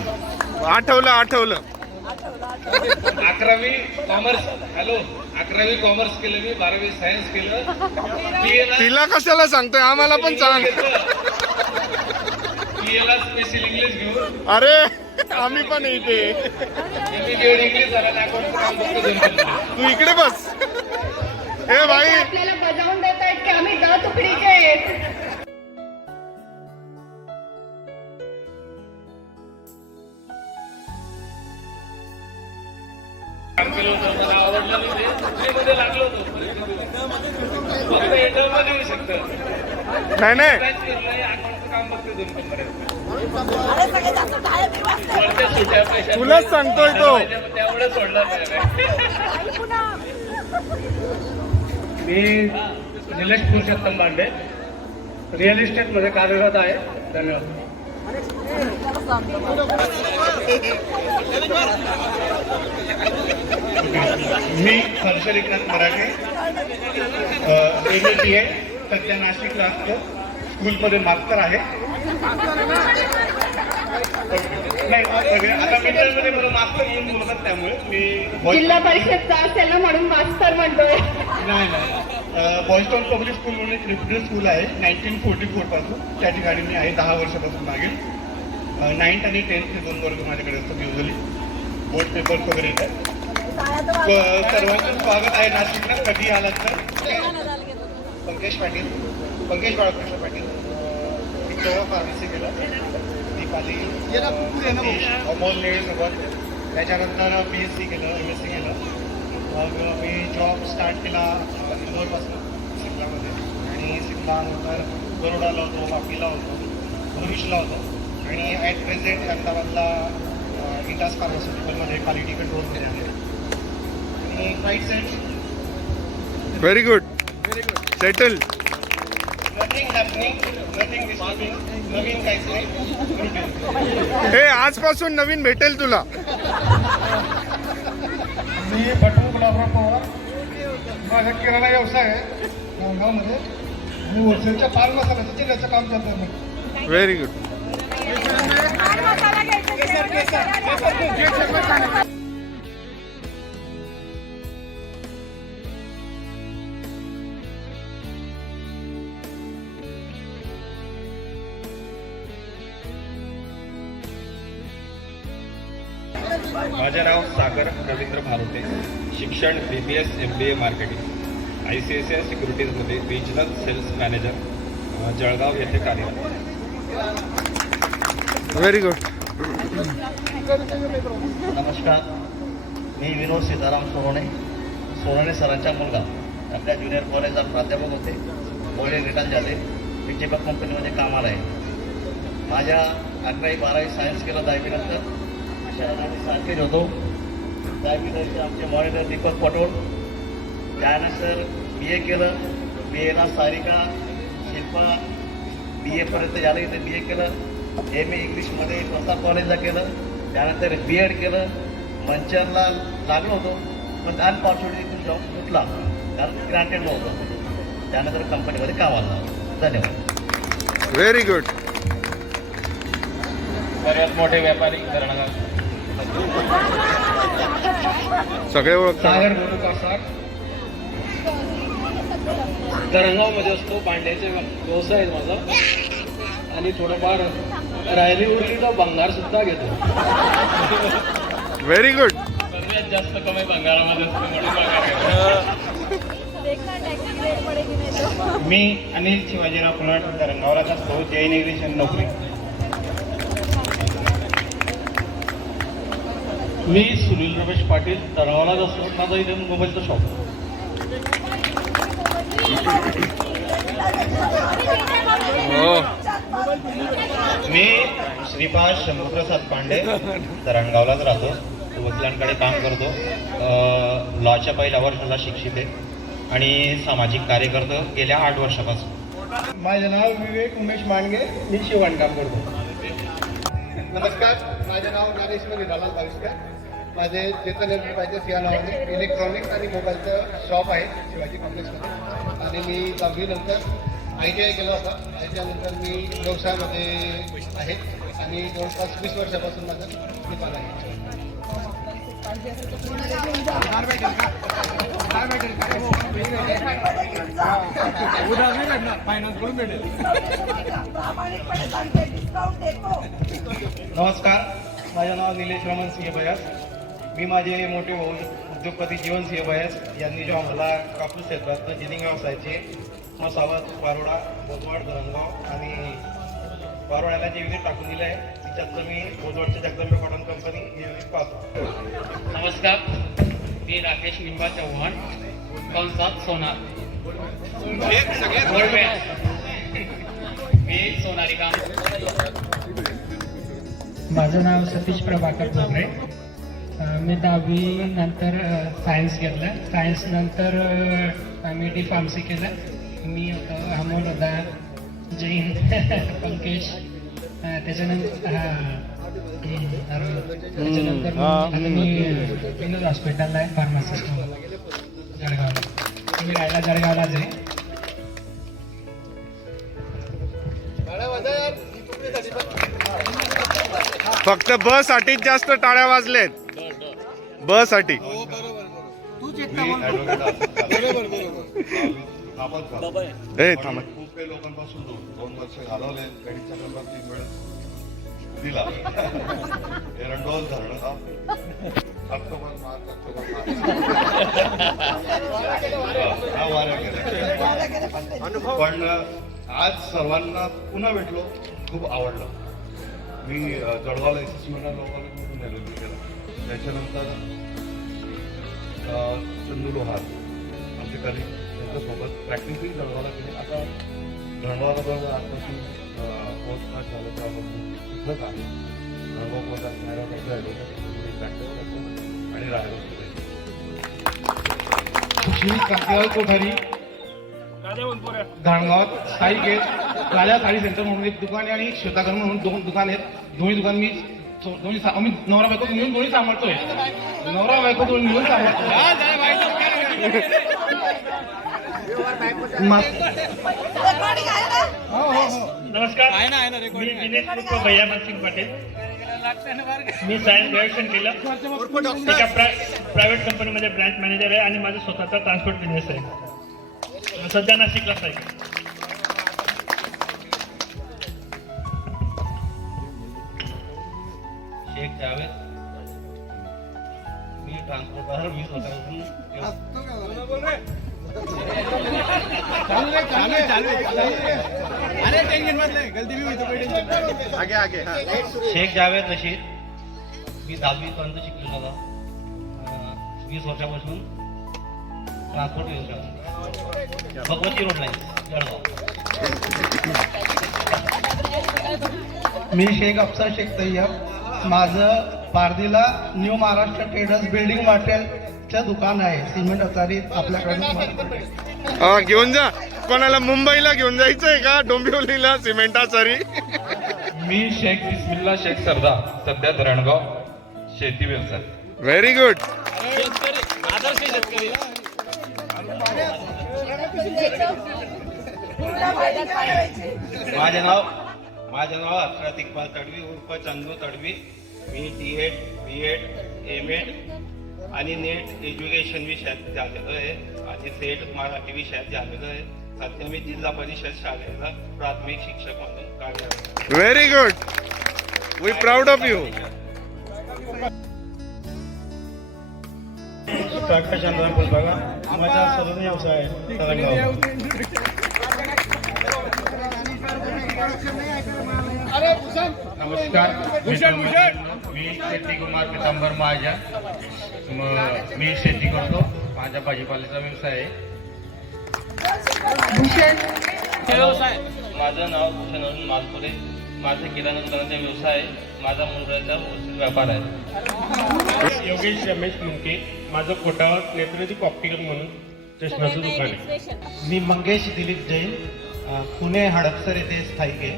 आठवलं 11वी कॉमर्स. हॅलो, 11वी कॉमर्स केलं मी, 12वी सायन्स केलं. BA ला तिला कशाला सांगतोय, आम्हाला पण सांग. BA ला स्पेशल इंग्लिश घेऊन अरे आम्ही पण इथे. MBA इंग्लिश झाला. अकाउंटचं काम बघतो. तू इकडे बस. ए भाई, आपल्याला बजावून देत आहेत की आम्ही द तुकडीचे आहेत. काम केलं होतं, मला आवडलं नाही ते. नोकरीमध्ये लागलो होतो. फक्त इंटरव्ह्यू देऊ शकतं. नाही अकाउंटचं काम बघतो 2 कंपन्यांचं. वरच्या सुट्या पैशात तुलाच सांगतोय तो. तेवढं सोडलं मी निलेश पुरुषोत्तम बांडे, रिअल इस्टेटमध्ये कार्यरत आहे. धन्यवाद. मी हर्षरिकनाथ मराठे, MBA, सध्या नाशिकला असतो. स्कूलमध्ये मास्तर आहे. नाही, आता मिडलमध्ये मला मास्तर म्हणून बोलतात, त्यामुळे मी जिल्हा परिषदचा असेल ना म्हणून मास्तर म्हणतोय. नाही बॉयस्टॉन पब्लिक स्कूल म्हणून एक रेप्युटेड स्कूल आहे 1944 पासून. त्या ठिकाणी मी आहे 10 वर्षापासून मागेल. 9th आणि 10th हे 2 वर्ग माझ्याकडे असतात युजली. बोर्ड पेपर्स वगैरे येतात. सर्वांचं स्वागत आहे नाशिकला. कधी आलात तर. पंकज बाळकृष्ण पाटील. मी तेव्हा फार्मसी केलं. दीपाली अमोल सोबत. त्याच्यानंतर BSc केलं, MSc केलं. मग मी जॉब स्टार्ट केला इंदोरपासून सिमलामध्ये. आणि सिमला नंतर बरोडाला होतो, वापीला होतो, भरुचला होतो. आणि ॲट प्रेझेंट अहमदाबादला इटास फार्मास्युटिकलमध्ये क्वालिटी कंट्रोलमध्ये आहे. आणि right side. Very good. Settle. Nothing happening, nothing disturbing. नवीन काहीच नाही. हे आजपासून नवीन भेटेल तुला. मी बटू गुलाबराव पवार. माझा किराणा व्यवसाय आहे गावमध्ये आणि होलसेलच्या पान मसाल्याचं चिन्हाचं काम करतो. Very good. माझे नाव सागर रवींद्र भारोटे. शिक्षण BBS MBA मार्केटिंग. ICICI सिक्युरिटीजमध्ये रिजनल सेल्स मॅनेजर, जळगाव येथे कार्यरत. Very good. नमस्कार, मी विनोद सीताराम सोनवणे सरांचा मुलगा. आपल्या ज्युनियर कॉलेजला प्राध्यापक होते. पुढे रिटायर झाले. प्रिन्सिपल कंपनीमध्ये कामाला आहे. माझ्या 11वी 12वी सायन्स केलं. 10वीनंतर सारखेच होतो. 10वीनंतर आमचे मॉनिटर दीपक पटोळ. त्यानंतर BA केलं. BAला सारिका शिल्पा BA पर्यंत झालं. इथे BA केलं. MA इंग्लिशमध्ये प्रताप कॉलेजला केलं. त्यानंतर B.Ed केलं. मंचरला लागलो होतो पण अनफॉर्च्युनेटली जॉब सुटला कारण ग्रांटेड नव्हतं. त्यानंतर कंपनीमध्ये कामाला लागलो. धन्यवाद. Very good. सर्वात मोठे व्यापारी धरणगाव. सगळे ओळखतात. सागर गुरु कासार धरणगावमध्ये असतो. भांड्याचे व्यवसाय आहे माझा आणि थोडंफार राहिली उरली तर भंगार सुद्धा घेतो. Very good. सर्वात जास्त कमाई भंगारामध्ये असते म्हणून भंगार. मी अनिल शिवाजीराव पुलाट धरणगावलाच असतो. जैन इरिगेशन नोकरी. मी सुनील रमेश पाटील धरणगावलाच असतो. माझा इथे मोबाईलचा शॉप. हो. मी श्रीपाद शंभूप्रसाद पांडे धरणगावलाच राहतो. वकिलांकडे काम करतो. लॉच्या पहिल्या वर्षाला शिक्षित आहे आणि सामाजिक कार्य करतो गेल्या 8 वर्षापासून. माझे नाव विवेक उमेश मांडगे. मी शिवणकाम करतो. नमस्कार, माझे नाव ज्ञानेश्वर हिरालाल बाविस्कर. माझे चेतन एंटरप्राइजेस या नावाने इलेक्ट्रॉनिक्स आणि मोबाईलचं शॉप आहे शिवाजी कॉम्प्लेक्समध्ये. आणि मी 10वी नंतर ITI केला होता. त्याच्यानंतर मी व्यवसायामध्ये आहे आणि जवळपास 20 वर्षापासून माझं दुकान आहे. नमस्कार, माझं नाव निलेश रमण सिंह बयास. मी माझे मोठे भाऊ उद्योगपती जीवन सिंह बयास यांनी जो आम्हाला कापूस क्षेत्रात जिनिंग व्यवसायाचे मसावत, पारोडा, बोदवाड, धरणगाव आणि पारोड्याला जे युनिट टाकून दिलं आहे त्याच्यातलं मी बोदवाडच्या जगदंबे कॉटन कंपनी हे युनिट पाहतो. नमस्कार, मी राकेश मिंबा चव्हाण कंसात सोनार. मी सोनारी काम. माझं नाव सतीश प्रभाकर भोगरे. मी 10वी नंतर सायन्स घेतलं. सायन्स नंतर आम्ही डी फार्मसी केलं. मी अमोल होता, जैन, पंकेश, त्याच्यानंतर मी विनोद हॉस्पिटलला आहे फार्मासिस्ट जळगावला. मी राहायला जळगावलाच आहे. फक्त ब साठी जास्त टाळ्या वाजलेत. ब साठी. ए थांबा. खूप काही लोकांपासून 2 वर्ष घालवले. गाडीच्या नंबरची वेळ दिला. एरंडोल धरणगाव ऑक्टोबर मार्च हा वारा गेला. पण आज सर्वांना पुन्हा भेटलो, खूप आवडलं. मी जळगावला SSMला लोकांकडून नेलेलो केला. त्याच्यानंतर चंदू लोहार आमचे कलिग त्यांच्यासोबत प्रॅक्टिसही जळगावला केली. आता धरणगावला जवळ आजपासून पोस्ट मार्च झालं त्यापासून तिथंच आहे. धरणगाव पोस्ट आणि राहायला सुशील कांतीलाल कोठारी धरणगावात साई गेट राजा साडी सेंटर म्हणून एक दुकान आहे आणि श्वेतागन म्हणून 2 दुकान आहेत. दोन्ही दुकान मी आम्ही नवरा बायको मिळून दोन्ही सांभाळतोय. नवरा बायको दोन्ही मिळून सांभाळतोय. नमस्कार, मी दिनेश उर्फ भैया मनसिंग पाटील. मी सायन्स ग्रॅज्युएशन केलं. एका प्रायव्हेट कंपनीमध्ये ब्रँच मॅनेजर आहे आणि माझा स्वतःचा ट्रान्सपोर्ट बिझनेस आहे. सध्या नाशिकलाच आहे. शेख जावेद. मी ट्रान्सपोर्टर. मी स्वतःपासून शेख जावेद रशीद. मी 10वी पर्यंत शिकलेलो होता. 20 वर्षापासून ट्रान्सपोर्ट यूज करतो. Bhagwati road line Jalgaon. मी शेख अफसर शेख तय्यब. माझं पारदीला न्यू महाराष्ट्र ट्रेडर्स बिल्डिंग मटेरियलचं दुकान आहे. सिमेंट आधारित आपल्याकडे घेऊन जा. कोणाला मुंबईला घेऊन जायचंय का? डोंबिवलीला सिमेंटाचारी. मी शेख बिस्मिल्ला शेख सरदार. सध्या धरणगाव शेती व्यवसाय. Very good. आदर्श शेतकरी. माझे नाव अक्षरात इक्बाल तडवी उर्फ चंदू तडवी. मी D.Ed, B.Ed, M.Ed आणि नेट एज्युकेशन विषयात झालेलो आहे आणि सेट मराठी विषयात झालेलो आहे. सध्या मी जिल्हा परिषद शाळेला प्राथमिक शिक्षक म्हणून कार्यरत. Very good. We proud of you. Chandrakant Phulbaga. माझा सलून व्यवसाय आहे तरंगाव. नमस्कार मी शेट्टी कुमार पितांबर महाजन. मी शेती करतो. माझा भाजीपाल्याचा व्यवसाय आहे. माझं नाव भूषण अरुण मालपुरे. माझा किराणा दुकानाचा व्यवसाय आहे. माझा मुंबईचा होलसेल व्यापार आहे. योगेश रमेश मुंके. माझं कोटावर नेत्रदीप ऑप्टिकल म्हणून चष्म्याचं दुकान आहे. मी मंगेश दिलीप जैन, पुणे हडपसर येथे स्थायिक आहे.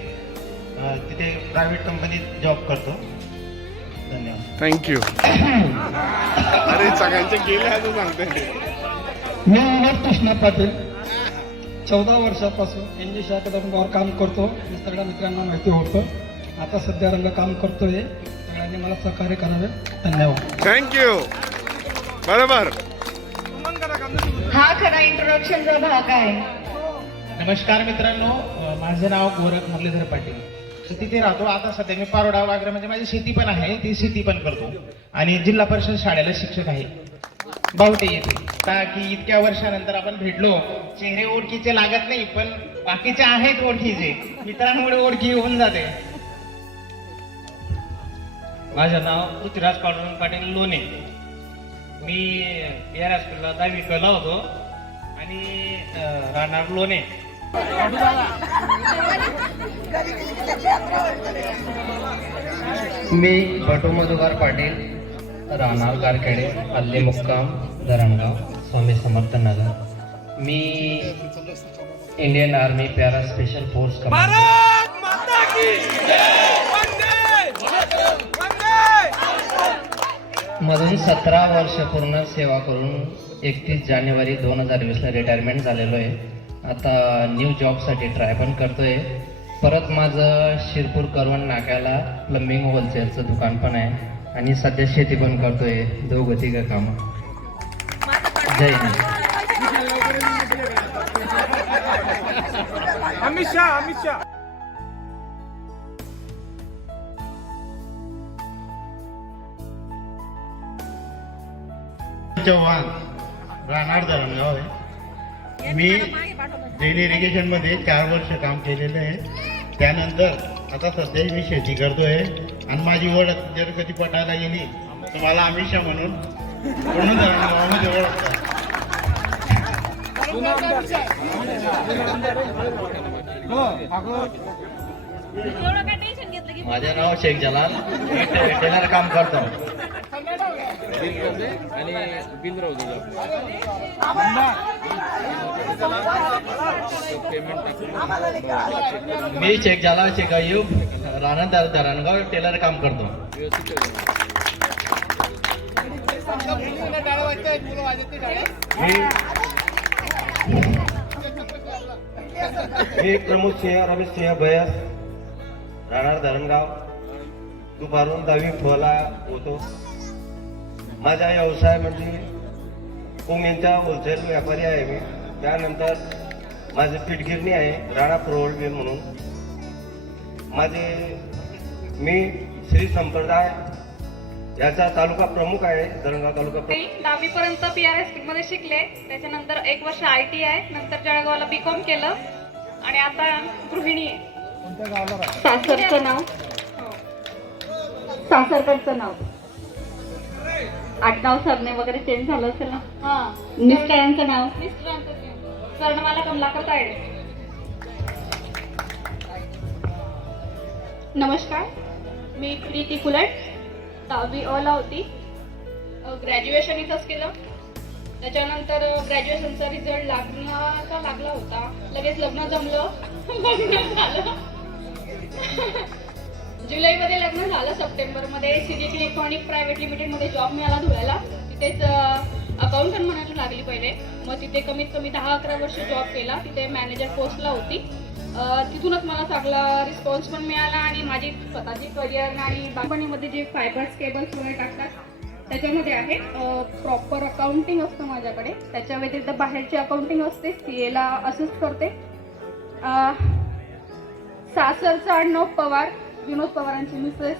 तिथे प्रायव्हेट कंपनीत जॉब करतो. धन्यवाद. थँक्यू. अरे सगळ्यांचे गेले असं सांगते. मी विनोद कृष्णा पाटील. 14 वर्षापासून NG शाखेवर काम करतो. हे सगळ्या मित्रांना माहिती होतं. आता सध्या रंगकाम करतोय. सगळ्यांनी मला सहकार्य करावे. धन्यवाद. थँक्यू. बरोबर. हा खरा इंट्रोडक्शनचा भाग आहे. नमस्कार मित्रांनो, माझं नाव गोरख मुरलीधर पाटील. तर तिथे राहतो. आता सध्या मी पारोडा वगैरे म्हणजे माझी शेती पण आहे, ती शेती पण करतो आणि जिल्हा परिषद शाळेला शिक्षक आहे बावटे येथे. का की इतक्या वर्षानंतर आपण भेटलो. चेहरे ओळखीचे लागत नाही, पण बाकीचे आहेत ओळखीचे. मित्रांमुळे ओळखी होऊन जाते. माझं नाव पृथ्वीराज पांडुरंग पाटील लोणे. मी बिहार हायस्कूलला 10वी कला होतो आणि राहणार लोणे. मी भटू मधुकर पाटील, राहणार गारखेडे, हल्ली मुक्काम धरणगाव, स्वामी समर्थ नगर. मी Indian army para special force मधून 17 वर्ष पूर्ण सेवा करून 31 जानेवारी 2020ला रिटायरमेंट झालेलो आहे. आता न्यू जॉबसाठी ट्राय पण करतोय. परत माझं शिरपूर करवण नाक्याला प्लंबिंग होलसेलचं दुकान पण आहे आणि सध्या शेती पण करतोय. दोघं तिघं कामं. जय हिंद. अमित शाह. चव्हाण, राहणार धरणगाव आहे. मी जैन इरिगेशन मध्ये 4 वर्ष काम केलेलं आहे. त्यानंतर आता सध्या मी शेती करतोय आणि माझी ओळख जर कधी पटायला गेली तर मला अमित शाह म्हणून पूर्ण धरणगावामध्ये ओळखतात. माझे नाव शेख जलाल. मी टेलर काम करतो. मी शेख जलाल शेख अयूब, राहणार धरणगाव, टेलर काम करतो. मी प्रमोद सिंह रमेश सिंह भैया, राहणार धरणगाव, दुपारून 10वी फळा होतो. माझा व्यवसाय म्हणजे कोंबड्यांचा होलसेल व्यापारी आहे मी. त्यानंतर माझी पीठगिरणी आहे राणा प्रौढ म्हणून. मी श्री संप्रदाय याचा तालुका प्रमुख आहे, धरणगाव तालुका प्रमुख. 10वी पर्यंत PRS मध्ये शिकले. त्याच्यानंतर 1 वर्ष ITI, नंतर जळगावला BCom केलं आणि आता गृहिणी आहे. सासरचं नाव, सासरकडचं नाव, आडनाव सरने वगैरे चेंज झालं असेल ना. मिस्टरांचं नाव, स्वर्णमाला कमलाकर तायडे. नमस्कार, मी प्रीती कुलट. 10वी अला होती. ग्रॅज्युएशन इथंच केलं. त्याच्यानंतर ग्रॅज्युएशनचा रिझल्ट लागला होता. लगेच लग्न जमलं, लग्न झालं. जुलैमध्ये लग्न झालं. सप्टेंबरमध्ये सिनिक इलेक्ट्रॉनिक प्रायव्हेट लिमिटेडमध्ये जॉब मिळाला धुळ्याला. तिथेच अकाउंटंट म्हणायला लागली पहिले. मग तिथे कमीत कमी 10-11 वर्ष जॉब केला. तिथे मॅनेजर पोस्टला होती. तिथूनच मला चांगला रिस्पॉन्स पण मिळाला आणि माझी स्वतःची करिअर आणि कंपनीमध्ये जे फायबर्स केबल्स वगैरे टाकतात त्याच्यामध्ये आहे. प्रॉपर अकाउंटिंग असतं माझ्याकडे. त्याच्या व्यतिरिक्त बाहेरची अकाउंटिंग असते. CA ला असिस्ट करते. सासरचं आडनाव पवार, विनोद पवारांची मिसेस.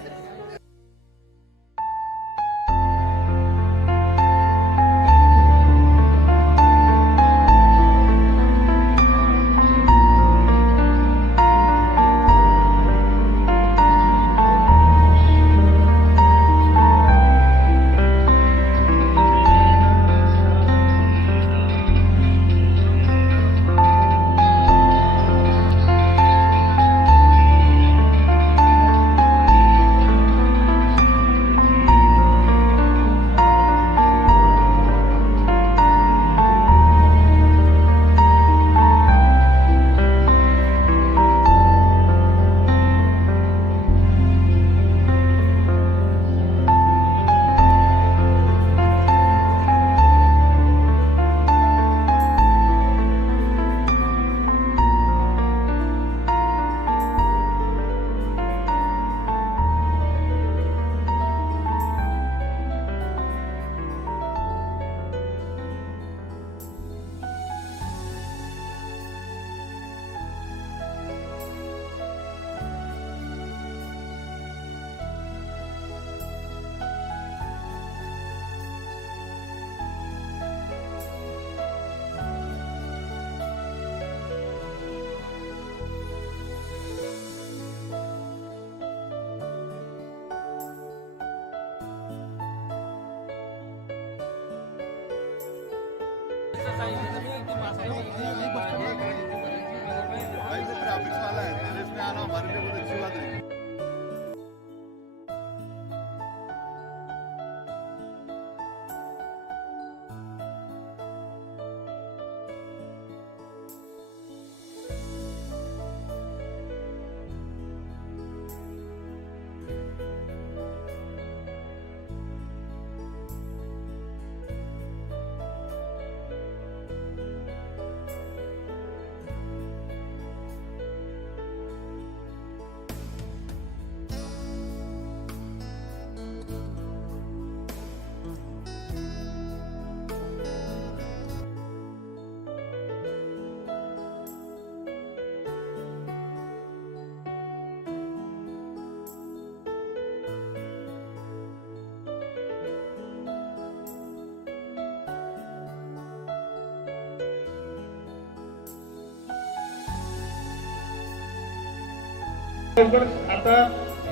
आता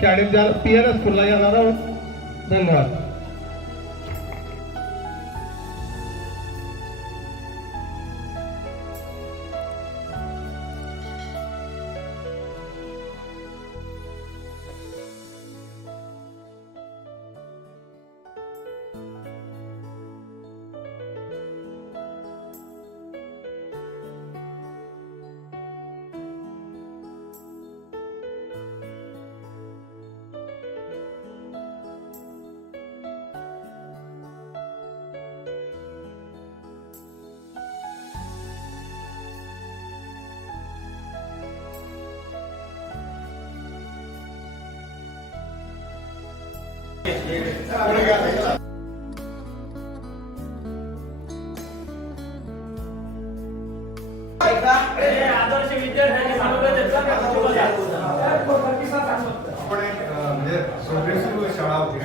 शाळेत PNS स्कूलला येणार आहोत. धन्यवाद. आदर्श विद्यार्थ्यांनी शाळा होती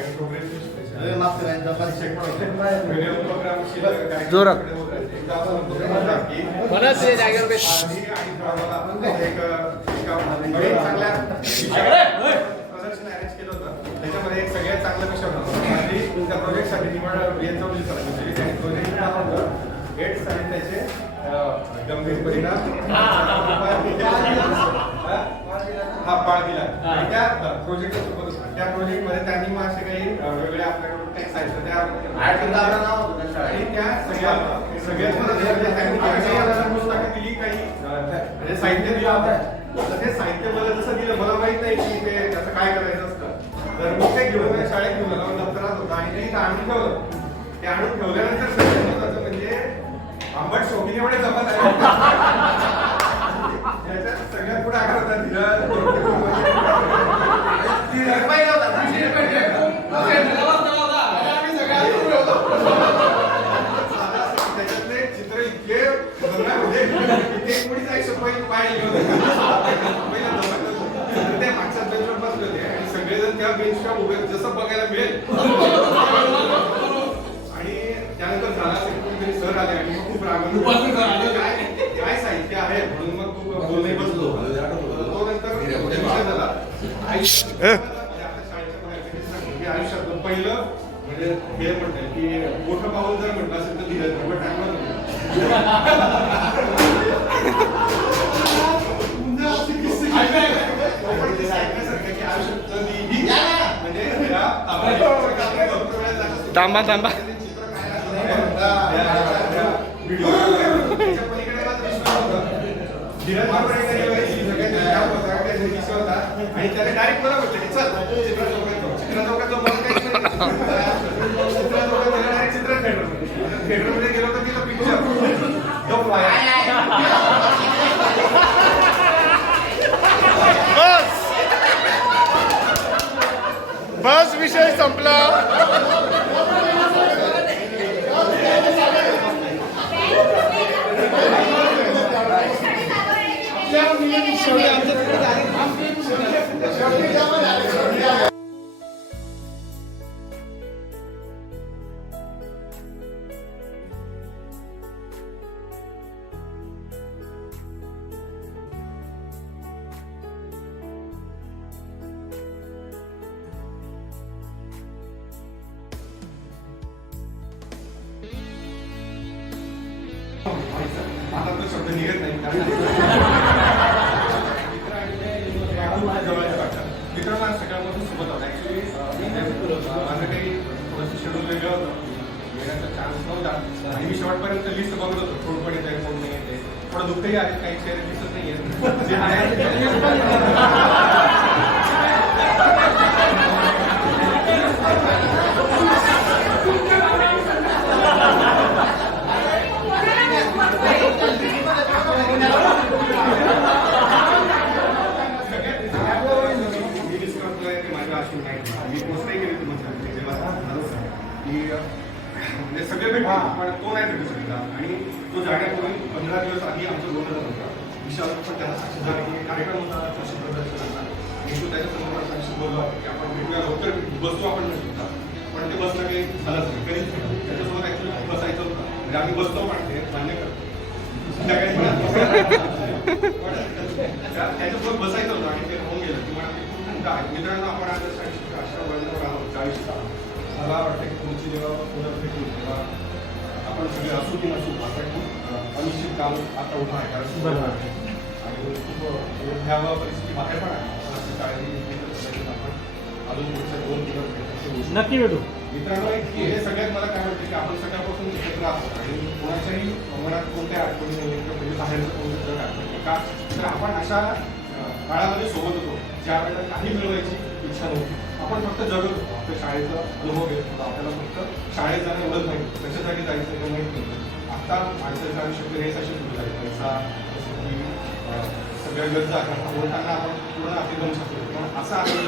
जोरात त्याच्यामध्ये एक सगळ्यात चांगला विषय होता आणि त्या प्रोजेक्टसाठी निवड BNW करायची. त्या प्रोजेक्टचं नाव होतं एड्स आणि त्याचे गंभीर परिणाम हा पाळ दिला. त्या प्रोजेक्टच्या सोबत त्या प्रोजेक्टमध्ये त्यांनी मग असे काही वेगवेगळे आपल्याकडून काही साहित्य त्या सगळ्यात त्यांनी पुस्तकं दिली काही साहित्य दिलं होतं आता ते साहित्य मला जसं दिलं मला माहित नाही की ते त्याचं काय करायचं असतं. तर मी ते घेऊन शाळेत घेऊन आलो दप्तरात होता आणि ते इथं आणून ठेवलं. ते आणून ठेवल्यानंतर सगळं म्हणजे आंबट शोभिनेमुळे जमत आहे. त्याच्यात सगळ्यात पुढे आकार होता त्याच्यातले चित्र इतके कोणीच आयुष्य पाहिजे त्या मागच्या बेंचवर बसले होते आणि सगळेजण त्या बेंचवर उभे जसं बघायला मिळेल. आणि त्यानंतर झाला असेल कोणीतरी सर आले आणि मग खूप रागवून काय साहित्य आहे म्हणून मग खूप बोलणे बसलो. तो नंतर विषय झाला आयुष्यात पहिलं म्हणजे हे म्हणतात की मोठं पाऊल जर म्हटलं असेल तर दिलं टाकलं थांबा थांबा आणि त्याने डायरेक्ट मला म्हटलं की चल चित्रा थिएटरमध्ये गेलो तर तिथं पिक्चर बस विषय संपला. आता तो शब्द निघत नाही मित्रांनो आज सगळ्यांपासून सोबत होता. ऍक्च्युली माझं काही थोडंसं शेड्यूल वेगळं होतं, येण्याचा चान्स नव्हता आणि मी शेवटपर्यंत लिस्ट बघत होतो कोण कोण येते कोण नाही येते. थोडं दुःखही आहे, काही चेहरे दिसत नाही आहेत जे आहे सगळे भेटले पण तो नाही भेटू शकला आणि तो जाण्यापूर्वी 15 दिवस आधी आमचं बोलणं होता. विशाल पण त्याला साक्षी झाला की कार्यक्रम होता कृषी प्रदर्शनाचा आणि तो त्याच्या समोर साक्षी बोलला की आपण भेटूया लवकर बसतो आपण नसतो. पण ते बसणं काही झालंच नाही, कधीच नाही. त्याच्यासोबत ऍक्च्युली बसायचं होतं म्हणजे आम्ही बसतो पण ते मान्य करतो त्याच्यासोबत बसायचं होतं आणि ते होऊन गेलं की मला मित्रांनो आपण आज अशा वर्गावर आहोत 40 मला वाटतं की तुमची जेव्हा पुन्हा भेटू तेव्हा आपण सगळे असू की नसू आता खूप अनिश्चित काल आता उभा आहे कारण आणि खूप ह्या परिस्थिती बाहेर पण आहे. आपण अशी काळजी घेतली तर आपण अजून पुढच्या 2 दिवस नक्की भेटू. मित्रांनो हे सगळ्यात मला काय वाटतं की आपण सगळ्यापासून एकत्र आहोत आणि कोणाच्याही मनात कोणत्या आठवणी नाही म्हणजे बाहेरचं कोणतं जग आठवणी का तर आपण अशा काळामध्ये सोबत होतो ज्या वेळेला काही मिळवायची इच्छा नव्हती. आपण फक्त जगत होतो, आपल्या शाळेचा अनुभव घेत होतो. आपल्याला फक्त शाळेत जाणं एवढंच माहिती कशासाठी जायचं हे माहीत नव्हतं. आता माणसाच्या आयुष्यात हेच असे सुरू झाले पैसा सगळ्या गरजा बोलताना आपण पूर्ण आपली बनू शकतो पण असं आनंद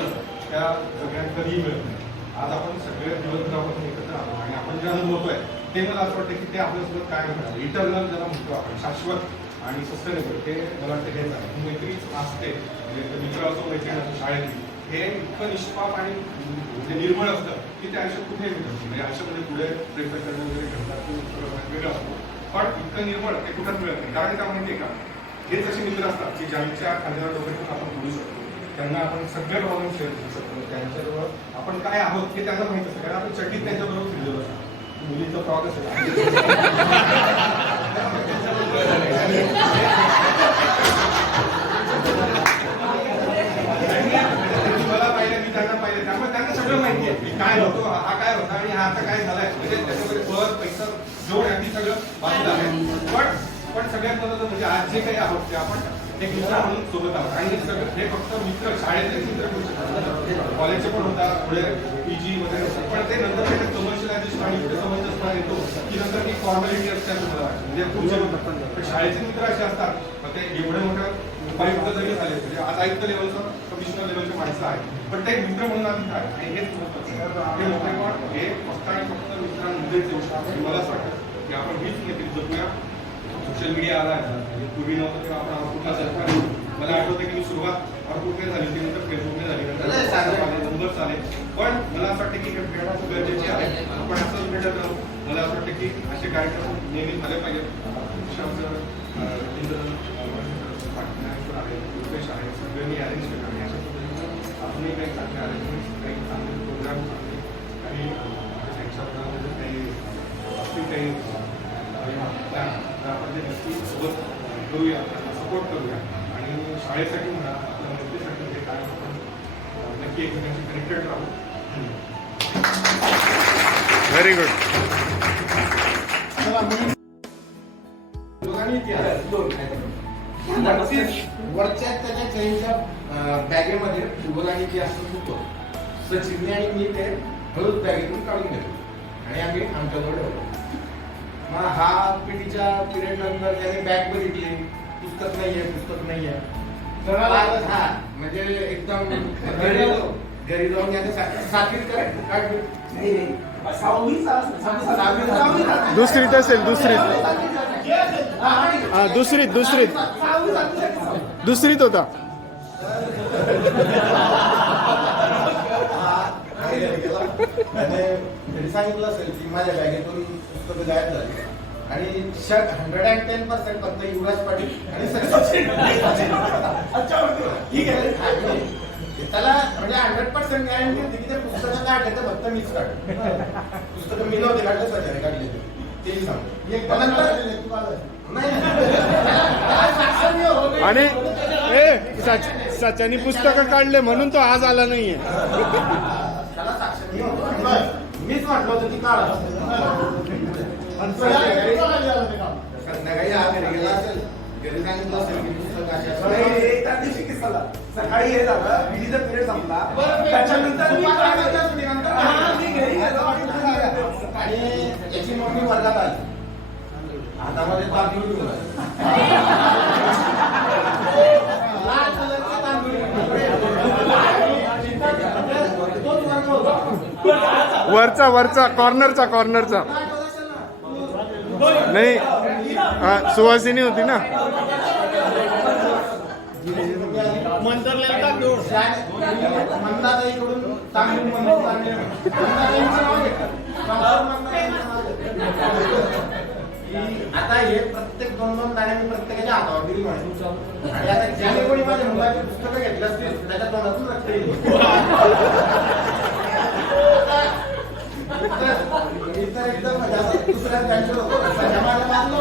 त्या सगळ्यात कधीही मिळत नाही. आज आपण सगळे दिवसभरापासून एकत्र आलो आणि आपण जे अनुभवतोय ते मला असं वाटतं की ते आपल्यासोबत काय म्हणतात इटर्नल ज्याला म्हणतो आपण शाश्वत आणि सस्टेनेबल ते मला वाटतं हेच आहे. मैत्रीच असते म्हणजे मित्र असो मैत्रीण असो शाळेतली हे इतकं निष्पाप आणि म्हणजे निर्मळ असतं की ते आयुष्यात कुठेही भेटत म्हणजे आयुष्यामध्ये पुढे प्रेफर करणं वगैरे घडतात वेगळं असतो पण इतकं निर्मळ ते कुठंच मिळत नाही. कारण का माहिती आहे का हेच असे मित्र असतात की ज्यांच्या खांद्यावर डोक्यातून आपण बोलू शकतो, त्यांना आपण सगळे प्रॉब्लेम शेअर करू शकतो, त्यांच्याजवळ आपण काय आहोत हे त्यांना माहित असतं कारण आपण चड्डीत त्यांच्याबरोबर फिरलेलो असतो. मुलीचं फ्रॉक असेल त्यामुळे त्यांना सगळं माहिती आहे की काय होतो हा काय होता आणि हा आता काय झालाय म्हणजे त्याच्यामध्ये पद पैसा जोड अगदी सगळं बाजूला आहे. पण सगळ्यात महत्त्वाचं म्हणजे आज जे काही आहोत ते आपण एक मित्र म्हणून सोबत आहोत आणि हे फक्त मित्र शाळेतले मित्र करू शकतात, कॉलेजचे पण होता, पुढे PG वगैरे होतं. पण ते नंतर ते कमर्शियलायझेशन आणि पुढे समंजसपणा येतो की नंतर ती फॉर्मॅलिटी असते असं मला वाटतं. म्हणजे पुढचे पण शाळेचे मित्र असे असतात, मग ते एवढे मोठे उपायुक्त जरी झाले म्हणजे आज आयुक्त लेवलचं कमिशनर लेवलचे माणसं आहेत, पण ते मित्र म्हणून आम्ही काय आणि हेच महत्त्वाचं हे मोठे पण हे फक्त आणि फक्त मित्रांमध्येच येऊ शकतो. मला असं वाटतं की आपण हीच नक्की जपूया. सोशल मीडिया आला आहे, पूर्वी नव्हतं तेव्हा आपण आउटपुटला सरकार, मला आठवतं की सुरुवात आउटपुटने झाली होती, नंतर फेसबुकने झाली, नंतर नंबर्स आले. पण मला असं वाटतं की हे भेटणं खूप गरजेचे आहे. आपण असंच भेटत राहू. मला असं वाटतं की असे कार्यक्रम नेहमी झाले पाहिजेत. रुपेश आहे, सगळ्यांनी अरेंज केलं आणि अशा पद्धतीनं आपणही काही चांगले अरेंजमेंट्स, काही चांगले प्रोग्राम आणि त्यांच्याबद्दल काही असतील काही आपण ते नक्की सोबत करूया, सपोर्ट करूया आणि शाळेसाठी म्हणा आपल्या नोकरीसाठी जे काय आपण नक्की एकमेकांशी कनेक्टेड राहू. Very good. वरच्या त्याच्या चैनच्या बॅगेमध्ये भूगोल आणि इतिहास होतो. सचिनने आणि मी ते हळूच बॅगेतून काढून घेतो आणि आम्ही आमच्याजवळ ठेवतो. मग हा पिढीच्या पिरियड नंतर त्याने बॅग बघितली, पुस्तक नाहीये. हा म्हणजे एकदम घरी जाऊन याने सातवीत दुसरीत असेल, दुसरीत होता. त्याने सांगितलं असेल की माझ्या बॅगेतून पुस्तकं गायब झाली आणि 110% फक्त युवराज पाटील आणि त्याला म्हणजे 100% गॅरंटी होती की ते पुस्तकं काढले तर फक्त मीच काढले. पुस्तकं मी नव्हते काढले, सध्याने काढले तेही सांगतो. आणि सच्यानी पुस्तकं काढले म्हणून तो आज आला नाहीये. त्याला साक्ष मी होतो, मीच म्हटलं होतं की काढा. संध्याकाळी हा घरी गेला असेल, घरी सांगितलं असेल की पुस्तक त्या दिवशी किस्सा सकाळी हे झालं, विधीचा पिरियड संपला, त्याच्यानंतर आणि याची मम्मी वर्गात आली, हातामध्ये तांदूळ घेऊन वरचा कॉर्नरचा नाही, सुवासिनी होती ना. आता हे प्रत्येक 2-2 दाणे मी प्रत्येकाच्या हातावर दिली म्हणून आणि आता ज्याने कोणी माझ्या मुलाची पुस्तकं घेतलं असतील त्याच्या तोंडातून रक्त येईल. तर एकदम दुसऱ्या त्यांच्या समाजाला मानलो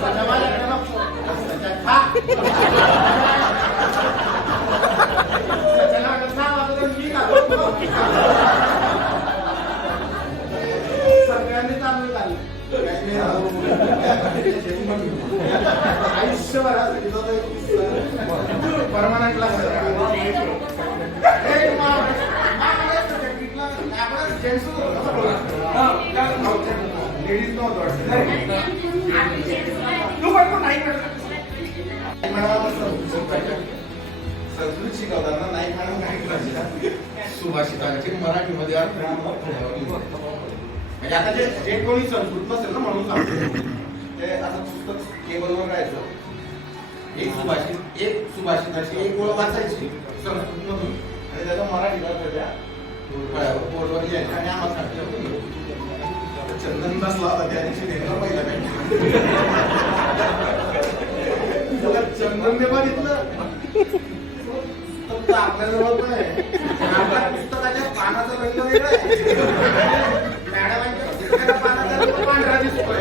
समाजाला सगळ्यांनी चांगलं झालं. आयुष्यभर परमानंट लेडीज नव्हतं संस्कृत शिकवताना नाईक मॅडम काय करायचे, सुभाषितांचे मराठीमध्ये अर्थ म्हणजे आता जे कोणी संस्कृत नसेल ना म्हणून सांगतो ते असं पुस्तक टेबलवर राहायचं, एक सुभाषिताची एक ओळ वाचायची संस्कृत मधून आणि त्याचा मराठीला त्याच्या बोर्डवर लिहायचं आणि आम्हाला सांगितलं. चंदन बसला होता त्या दिवशी नेमला पहिला चंदनने बघितलं आपल्या जवळ पण आहे, आपल्या पुस्तकाच्या पानाचं रंग वेगळं आहे, मॅडमांच्या पुस्तकाच्या पानाचा रंग पांढरा दिसतोय,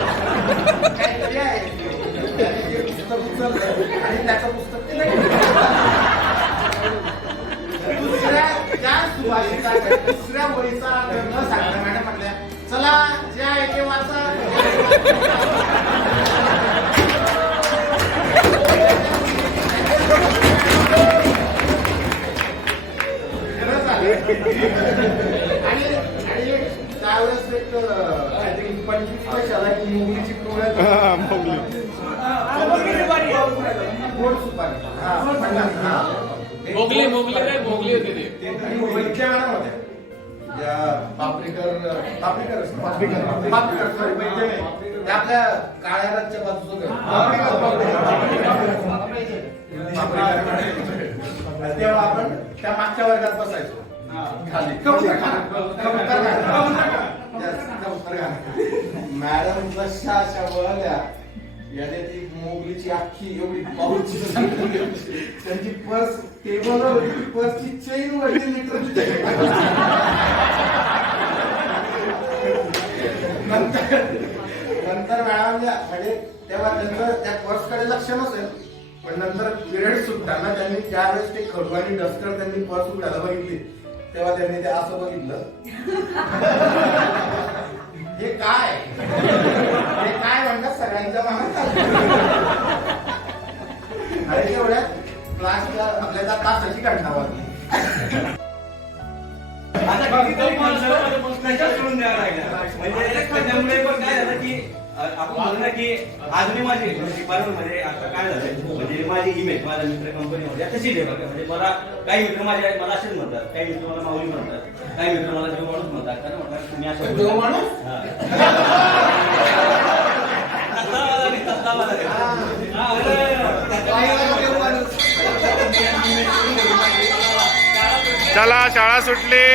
काहीतरी आहे पुस्तक उचललं आणि त्याचं पुस्तक ते त्या सुभाषिताच्या दुसऱ्या ओळीचा रंग सांगता मॅडम म्हटल्या, चला जे आहे ते वाचा. आणि त्यावेळेस एक काहीतरी 25 वर्षाला की मुंगलीची पोळ्या गोड सुपारी मोगली रे मोगली होती ती. वैद्य मॅडम होत्या ज्या पापरीकर सॉरी वैद्य नाही त्या आपल्या काळ्या रातच्या बाजूचं तेव्हा आपण त्या मागच्या वर्गात बसायचो खाली मॅडम जशा अशा वळल्या याने ती मोगलीची अख्खी एवढी पाऊची त्यांची पर्स टेबलवर होती पर्सची चेन वरती लिटरची नंतर मॅडमच्या म्हणजे तेव्हा त्यांचं त्या पर्सकडे लक्ष नसेल पण नंतर पिरियड सुटताना त्यांनी त्यावेळेस ते खडू आणि डस्टर त्यांनी पर्स उघडायला बघितली तेव्हा त्यांनी ते असं बघितलं हे काय म्हणतात सगळ्यांच्या मनात आणि तेवढ्यात क्लासच्या आपल्याला तासाची घटना वाटली म्हणजे त्याच्यामुळे पण काय झालं की आपण म्हणू ना की आज मी माझी डिपार्टमेंट मध्ये आता काय झालं म्हणजे माझी इमेज माझ्या मित्र कंपनीमध्ये तशीच आहे बघा म्हणजे मला काही मित्र मला असेच म्हणतात काही मित्र मला माऊली म्हणतात काही मित्र मला देव माणूस म्हणतात कारण म्हणतात तुम्ही असं चला शाळा सुटली.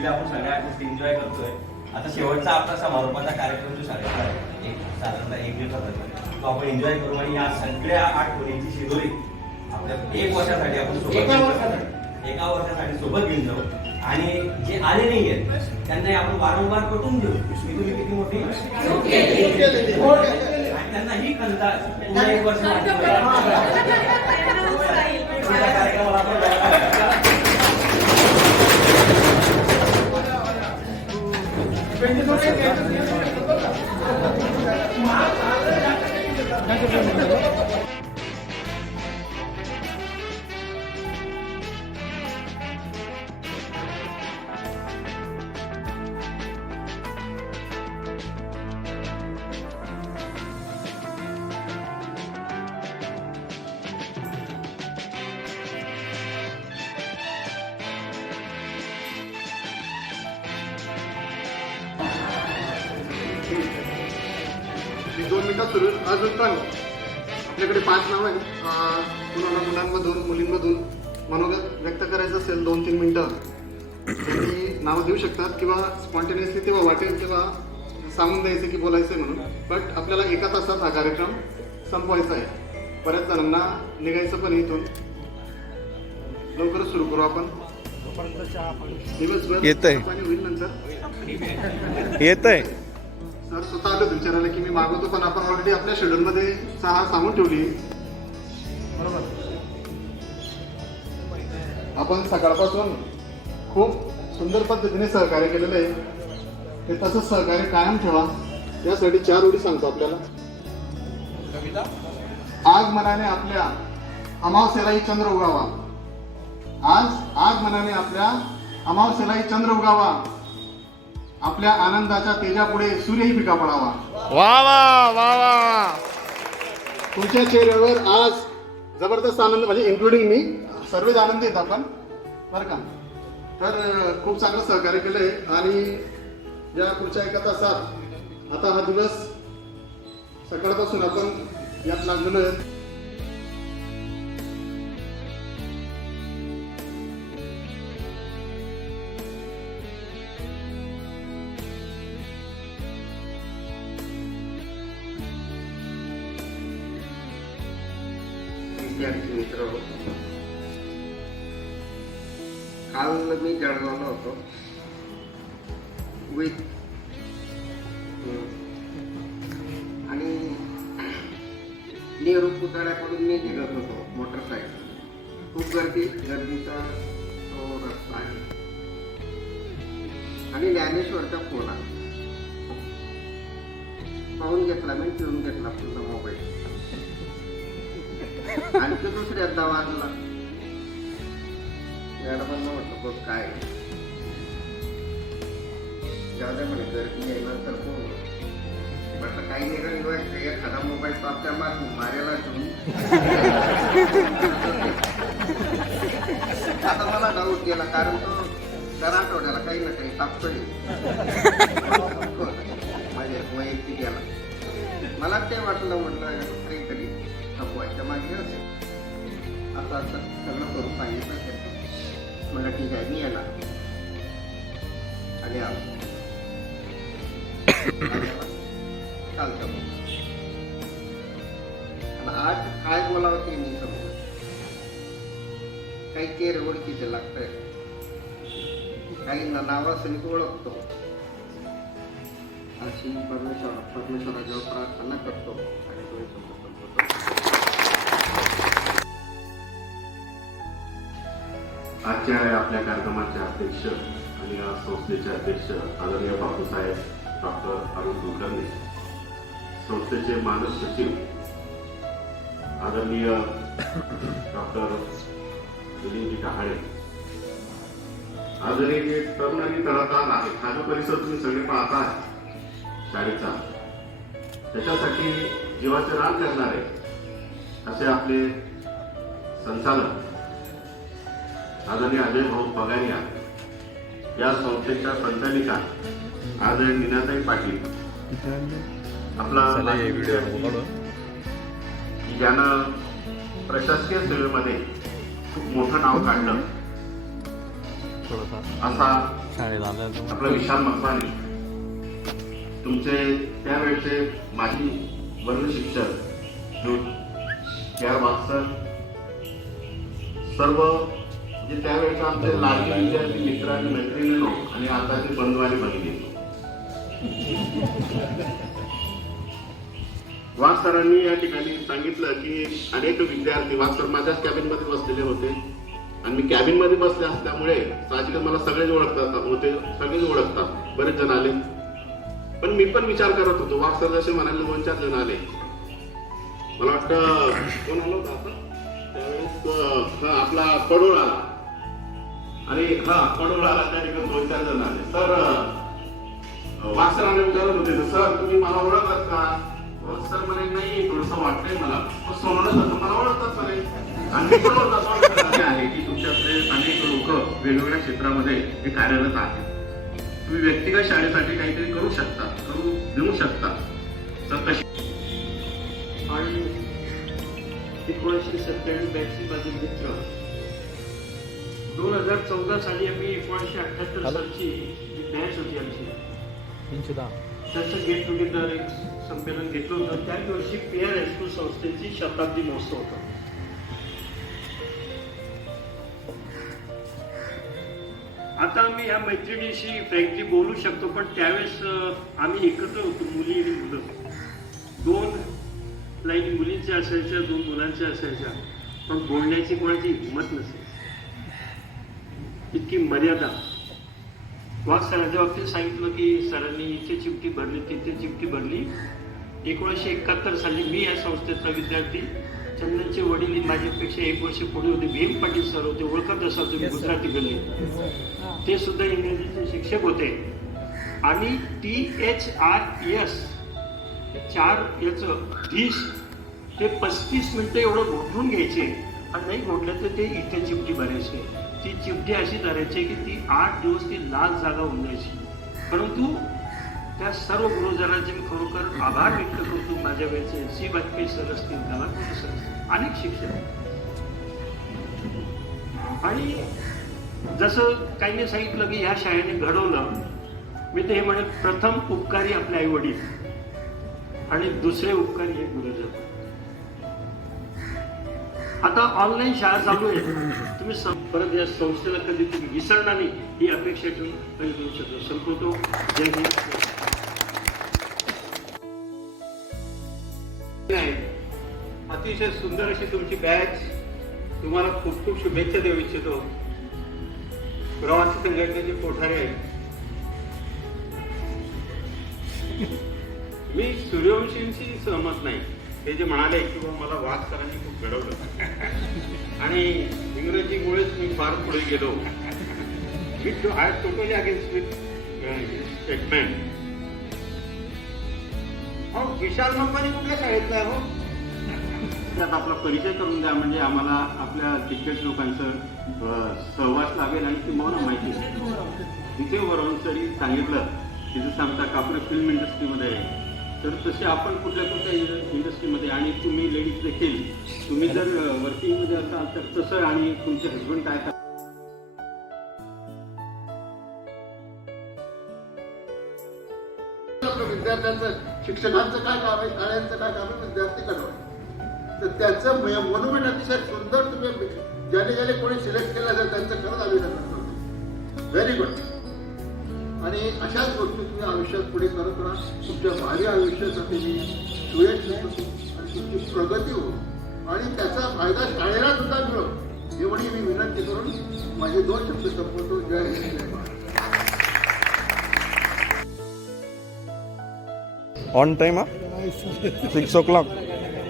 आपण सगळ्या गोष्टी एन्जॉय करतोय. आता शेवटचा आपला समारोपाचा कार्यक्रम जो शाळेचा आहे साधारणतः 1 दिवसाचा तो आपण एन्जॉय करू आणि या सगळ्या आठवणींची शिदोरी आपल्या 1 वर्षासाठी आपण सोबत एका वर्षासाठी सोबत घेऊन जाऊ आणि जे आले नाही आहेत त्यांना आपण वारंवार पटवून देऊ मी तुम्ही किती मोठी आणि त्यांना ही खंत पुन्हा 1 वर्ष कार्यक्रमाला आपण मी 2 मिनिटात सुरू अजून पण आपल्याकडे 5 नाव आहेत. कुणाला मुलांमधून मुलींमधून मनोगत व्यक्त करायचं असेल 2-3 मिनिटं त्यांनी नावं देऊ शकतात किंवा स्पॉन्टेनियसली तेव्हा वाटेल तेव्हा सांगून द्यायचं की बोलायचं आहे म्हणून. बट आपल्याला 1 तासात हा कार्यक्रम संपवायचा आहे. बऱ्याच जणांना निघायचं पण इथून लवकरच सुरू करू आपण. दिवसभर पाणी होईल नंतर येतंय सर स्वतः आलो विचारायला की मी मागवतो पण आपण ऑलरेडी आपल्या शेड्यूलमध्ये 6 सांगून ठेवली बरोबर. आपण सकाळपासून खूप सुंदर पद्धतीने सहकार्य केलेलं आहे ते तसंच सहकार्य कायम ठेवा यासाठी 4 ओळी सांगतो आपल्याला. आगमनाने आपल्या अमावस्येलाही चंद्र उगावा. आगमनाने आपल्या अमावस्येलाही चंद्र उगावा. आपल्या आनंदाच्या तेजापुढे सूर्यही फिका पडावा. वा वा वा वा. तुमच्या चेहऱ्यावर आज जबरदस्त आनंद म्हणजे इन्क्लुडिंग मी सर्वच आनंद आहेत आपण बरं का. तर खूप चांगलं सहकार्य केलंय आणि या पुढच्या 1 तासात आता हा दिवस सकाळपासून आपण यात लागलेलो आहे. मित्र काल मी जळगावला होतो विथ आणि नेहरू पुतळ्याकडून मी निघत होतो मोटरसायकल. खूप गर्दीचा तो रस्ता आहे आणि ज्ञानेश्वरचा फोन आला. पाहून घेतला मी, ठेवून घेतला पूर्ण मोबाईल. आणखी दुसऱ्यांदा वाजला. मॅडमांना म्हटलं बघ काय ज्यादा म्हणे गर्दी आहे नंतर कोण म्हटलं काही नाही व्हायचं एखादा मोबाईल तो आपल्या मारेला ठेवून आता मला डाऊट गेला कारण तो दर आठवड्याला काही ना काही टाकतोय माझ्या वैयक्तिक गेला. मला ते वाटलं म्हटलं काहीतरी थकवायच्या मागे असेल असं असं सगळं करून सांगितलं असेल. मला ठीक आहे मी येणार आणि आलो चालतं आज काय बोलावं ते मी समोर काही चेहरे ओळखीचे लागतंय काही नावासहित ओळखतो. अशी परमेश्वराजवळ प्रार्थना करतो आणि तो संपवतो. आजच्या आपल्या कार्यक्रमाचे अध्यक्ष आणि या संस्थेचे अध्यक्ष आदरणीय बापूसाहेब डॉक्टर अरुण कुलकर्णी, संस्थेचे मानद सचिव आदरणीय डॉक्टर दिलीपजी कहाळे, आदरणीय जे तरुण आणि तळाताल आहे हा जो परिसर तुम्ही सगळे पाहता शाळेचा, त्याच्यासाठी जीवाचे रान करणारे असे आपले संचालक आदरणीय अजय भाऊ पगारिया, या संस्थेच्या संचालिका आदरणीय नीनाताई पाटील, आपला ज्यानं प्रशासकीय सेवेमध्ये खूप मोठं नाव काढलं असा आपला विशाल मकवानी, तुमचे त्यावेळचे माजी वर्ण शिक्षक केआर वात्सर, सर्व म्हणजे त्यावेळेचे आमचे लाडके विद्यार्थी मित्र आणि मैत्रिणींनो आणि आताचे बंधू आणि भगिनी, वाघ सरांनी या ठिकाणी सांगितलं की अनेक विद्यार्थी, वाघ सर माझ्याच कॅबिनमध्ये बसलेले होते आणि मी कॅबिनमध्ये बसले असल्यामुळे साहजिकच मला सगळेच ओळखतात होते, सगळेच ओळखतात, बरेच जण आले. पण मी पण विचार करत होतो, वाघ सर जसे म्हणाले 2-4 जण आले, मला वाटतं कोण आलो होता आपण त्यावेळेस आपला पडोळ आला आणि पडोळ आला त्या ठिकाणी 2-4 जण आले. तर वाघ सरांना विचारत होते सर तुम्ही मला ओळखतात का? सर म्हणे नाही थोडस वाटतंय मला. सोनवणे सर मला ओळखतात म्हणे आणि पण ओळखतात आहे की तुमच्यातले अनेक लोक वेगवेगळ्या क्षेत्रामध्ये हे कार्यरत आहेत, तुम्ही व्यक्तिगत शाळेसाठी काहीतरी करू शकता, करू देऊ शकता. तर तशी आणि 1997 बॅचची माझे मित्र 2014 साली आम्ही 1978 सालची जी बॅच होती आमची त्याचं गेट टुगेदर एक संमेलन घेतलं होतं. त्याच वर्षी PR हायस्कूल संस्थेची शताब्दी महोत्सव होता. आता आम्ही या मैत्रिणीशी फ्रँकली बोलू शकतो, पण त्यावेळेस आम्ही एकत्र होतो, मुली आणि मुलं. 2 लाईनी मुलींच्या असायच्या, 2 मुलांच्या असायच्या, पण बोलण्याची कोणाची हिंमत नसेल, इतकी मर्यादा. वाघ सरांच्या बाबतीत सांगितलं की सरांनी इथे चिमटी भरली, तिथे चिमटी भरली. 1971 साली मी या संस्थेचा विद्यार्थी, चंदनचे वडील माझ्यापेक्षा 1 वर्ष पुढे होते, भीम पाटील सर होते, ओळखत असाल तुम्ही, गुजराती गल्ली, ते सुद्धा इंग्रजीचे शिक्षक होते. आणि THRS 4 याचं 30 ते 35 मिनिटं एवढं घोटून घ्यायचे आणि नाही घोटलं तर ते इथे चिमटी भरायचे. ती चिमटी अशी धरायची की ती 8 दिवस ती लाल जागा होऊन जायची. परंतु त्या सर्व गुरुजनांचे मी खरोखर आभार व्यक्त करतो. माझ्या वेळेचे C वाजपेयी सर असतील, गावात सर असतील, अनेक शिक्षक. आणि जसं काहींनी सांगितलं की ह्या शाळेने घडवलं, मी तर हे म्हणेन प्रथम उपकारी आपले आई वडील आणि दुसरे उपकारी हे गुरुजन. आता ऑनलाईन शाळा चालू आहे, तुम्ही परत या संस्थेला कधी तुम्ही विसरणार नाही ही अपेक्षा ठेवून काही करू शकतो. संपवतो. जय हिंद. अतिशय सुंदर अशी तुमची बॅच, तुम्हाला खूप खूप शुभेच्छा देऊ इच्छितो. प्रवासी संघटनेचे कोठारे आहेत. मी सूर्यवंशींशी सहमत नाही. ते जे म्हणाले की बाबा मला वाद सरांनी खूप घडवलं आणि इंग्रजीमुळेच मी फार पुढे गेलो. With I totally against with statement. हो, विशाल कंपनी कुठल्या शाळेतला आहे? हो, त्यात आपला परिचय करून द्या, म्हणजे आम्हाला आपल्या दिग्गज लोकांचं सहवास लाभेल आणि तुम्हाला माहिती. तिथे वरून सरी सांगितलं की जसं आमचा कापड फिल्म इंडस्ट्रीमध्ये आहे, तर तसे आपण कुठल्या इंडस्ट्रीमध्ये आणि तुम्ही लेडीज देखील तुम्ही जर वर्किंगमध्ये असाल तर तसं आणि तुमचे हजबंड काय करतात. विद्यार्थ्यांचं शिक्षकांचं काय काम आहे, शाळांचं काय काम आहे, विद्यार्थी घडवणे. तर त्याचं मोन्युमेंट अतिशय सुंदर तुम्ही ज्याने ज्याने कोणी सिलेक्ट केलं असेल त्यांचं खरंच अभिनंदन करतो. Very good. आणि अशाच गोष्टी तुम्ही आयुष्यात पुढे करत राहा. तुमच्या भावी आयुष्यासाठी मी सुयश होतो आणि तुमची प्रगती हो आणि त्याचा फायदा शाळेला सुद्धा मिळो एवढी मी विनंती करून माझे 2 शब्द संपवतो. जय हिंद, जय महाराष्ट्र. ऑन टाइम हा 6 o'clock.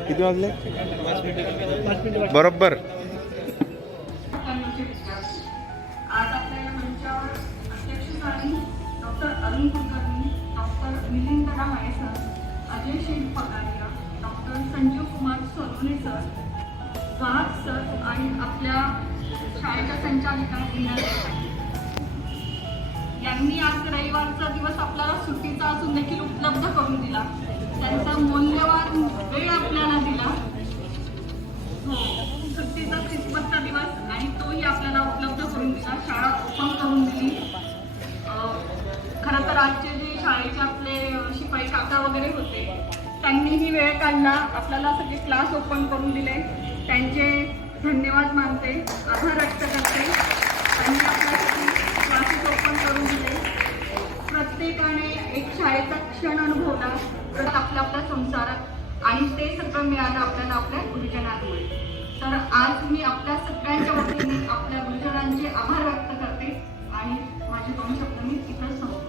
किती वाजले? बरोबर. आज आपल्याला मंचावर अध्यक्षस्थानी doctor Arun Kulkarni, doctor Milind Ramale sir, Ajay Shaikh Pagariya, doctor Sanjeev Kumar Sonawane sir, Wagh sir आणि आपल्या शाळेच्या संचालिका यांनी आज रविवारचा दिवस आपल्याला सुट्टीचा असून देखील उपलब्ध करून दिला. त्यांचा मौल्यवान वेळ आपल्याला दिला. हो, सुट्टीचा क्रिसमसचा दिवस आणि तोही आपल्याला उपलब्ध करून दिला, शाळा ओपन करून दिली. खरं तर आजचे जे शाळेचे आपले शिपाई काका वगैरे होते त्यांनीही वेळ काढला, आपल्याला सगळे क्लास ओपन करून दिले. त्यांचे धन्यवाद मानते, आभार व्यक्त करते. त्यांनी आपल्यासाठी क्लासेस ओपन करून दिले. प्रत्येकाने एक शाळेचा क्षण अनुभवला तर आपल्या आपल्या संसारात आणि ते सगळं मिळालं आपल्याला आपल्या गुरुजनांमुळे. तर आज मी आपल्या सगळ्यांच्या वतीने आपल्या गुरुजनांचे आभार व्यक्त करते आणि माझे 2 शब्द मी इथं संपवते.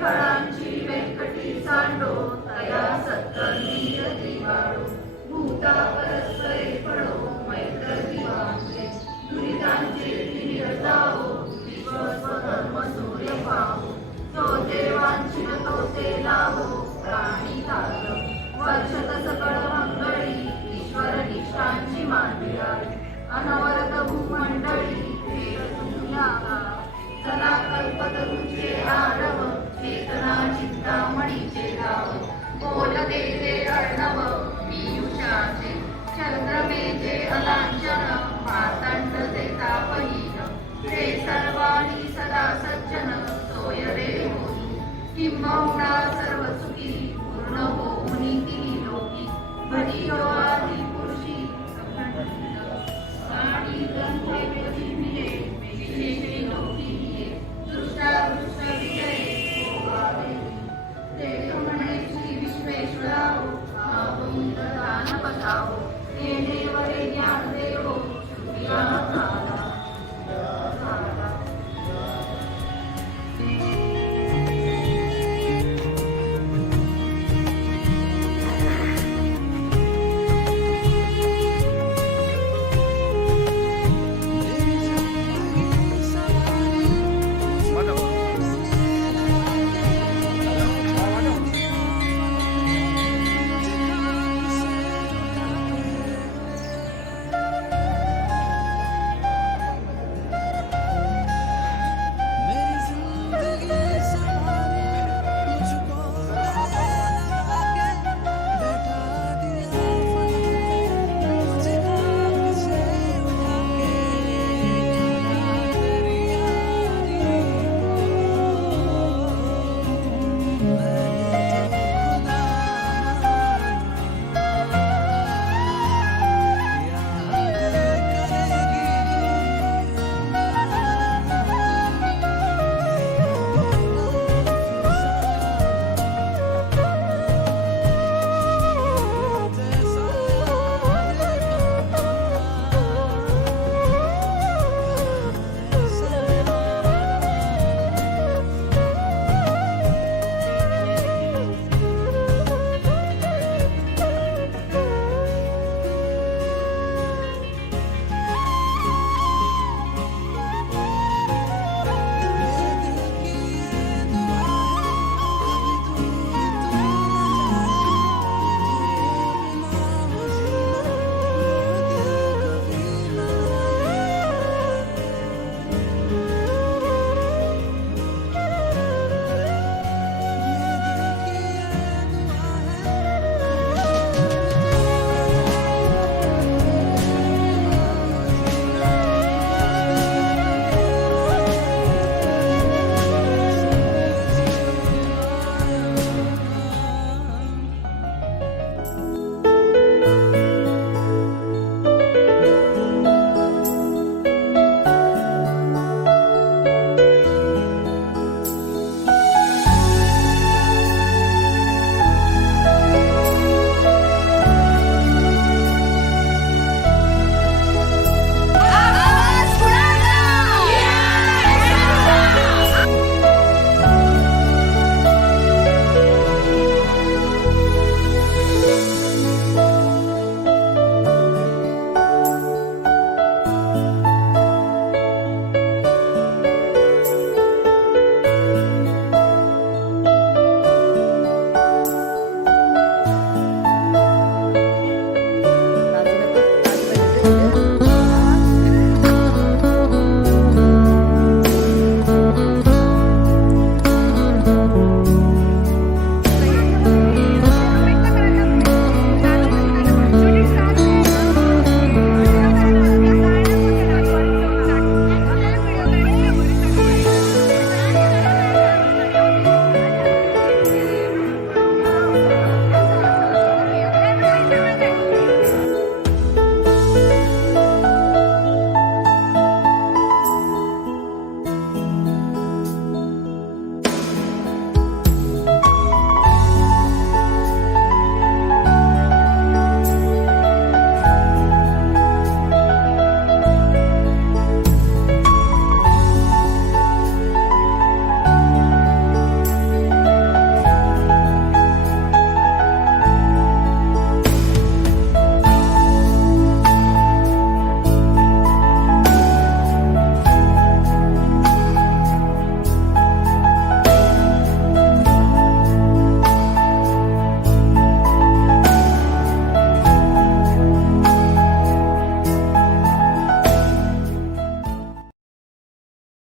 फळांची व्यंकटी सांडो तया सत्कर्मी दिवाळो भूता परस्परे पडो मैत्र दिवाचे दुरितांचे निरतावो विश्वस्वधर्म सूर्य पाहो तो देवांची तो ते लाभो प्राणी ताज वर्षत सकळ मंगळी ईश्वर निष्ठांची मांडियाळी अनवरत भूमंडळी चला कल्पतरूचे आरव चेतना चिंतामणीचे गाव बोल देजे अर्णव पियुषाचे चंद्रमेचे अलांछन मातंड ते तापहीन ते सर्वाणी सदा सज्जन सोय रे होई किंबहुना सर्व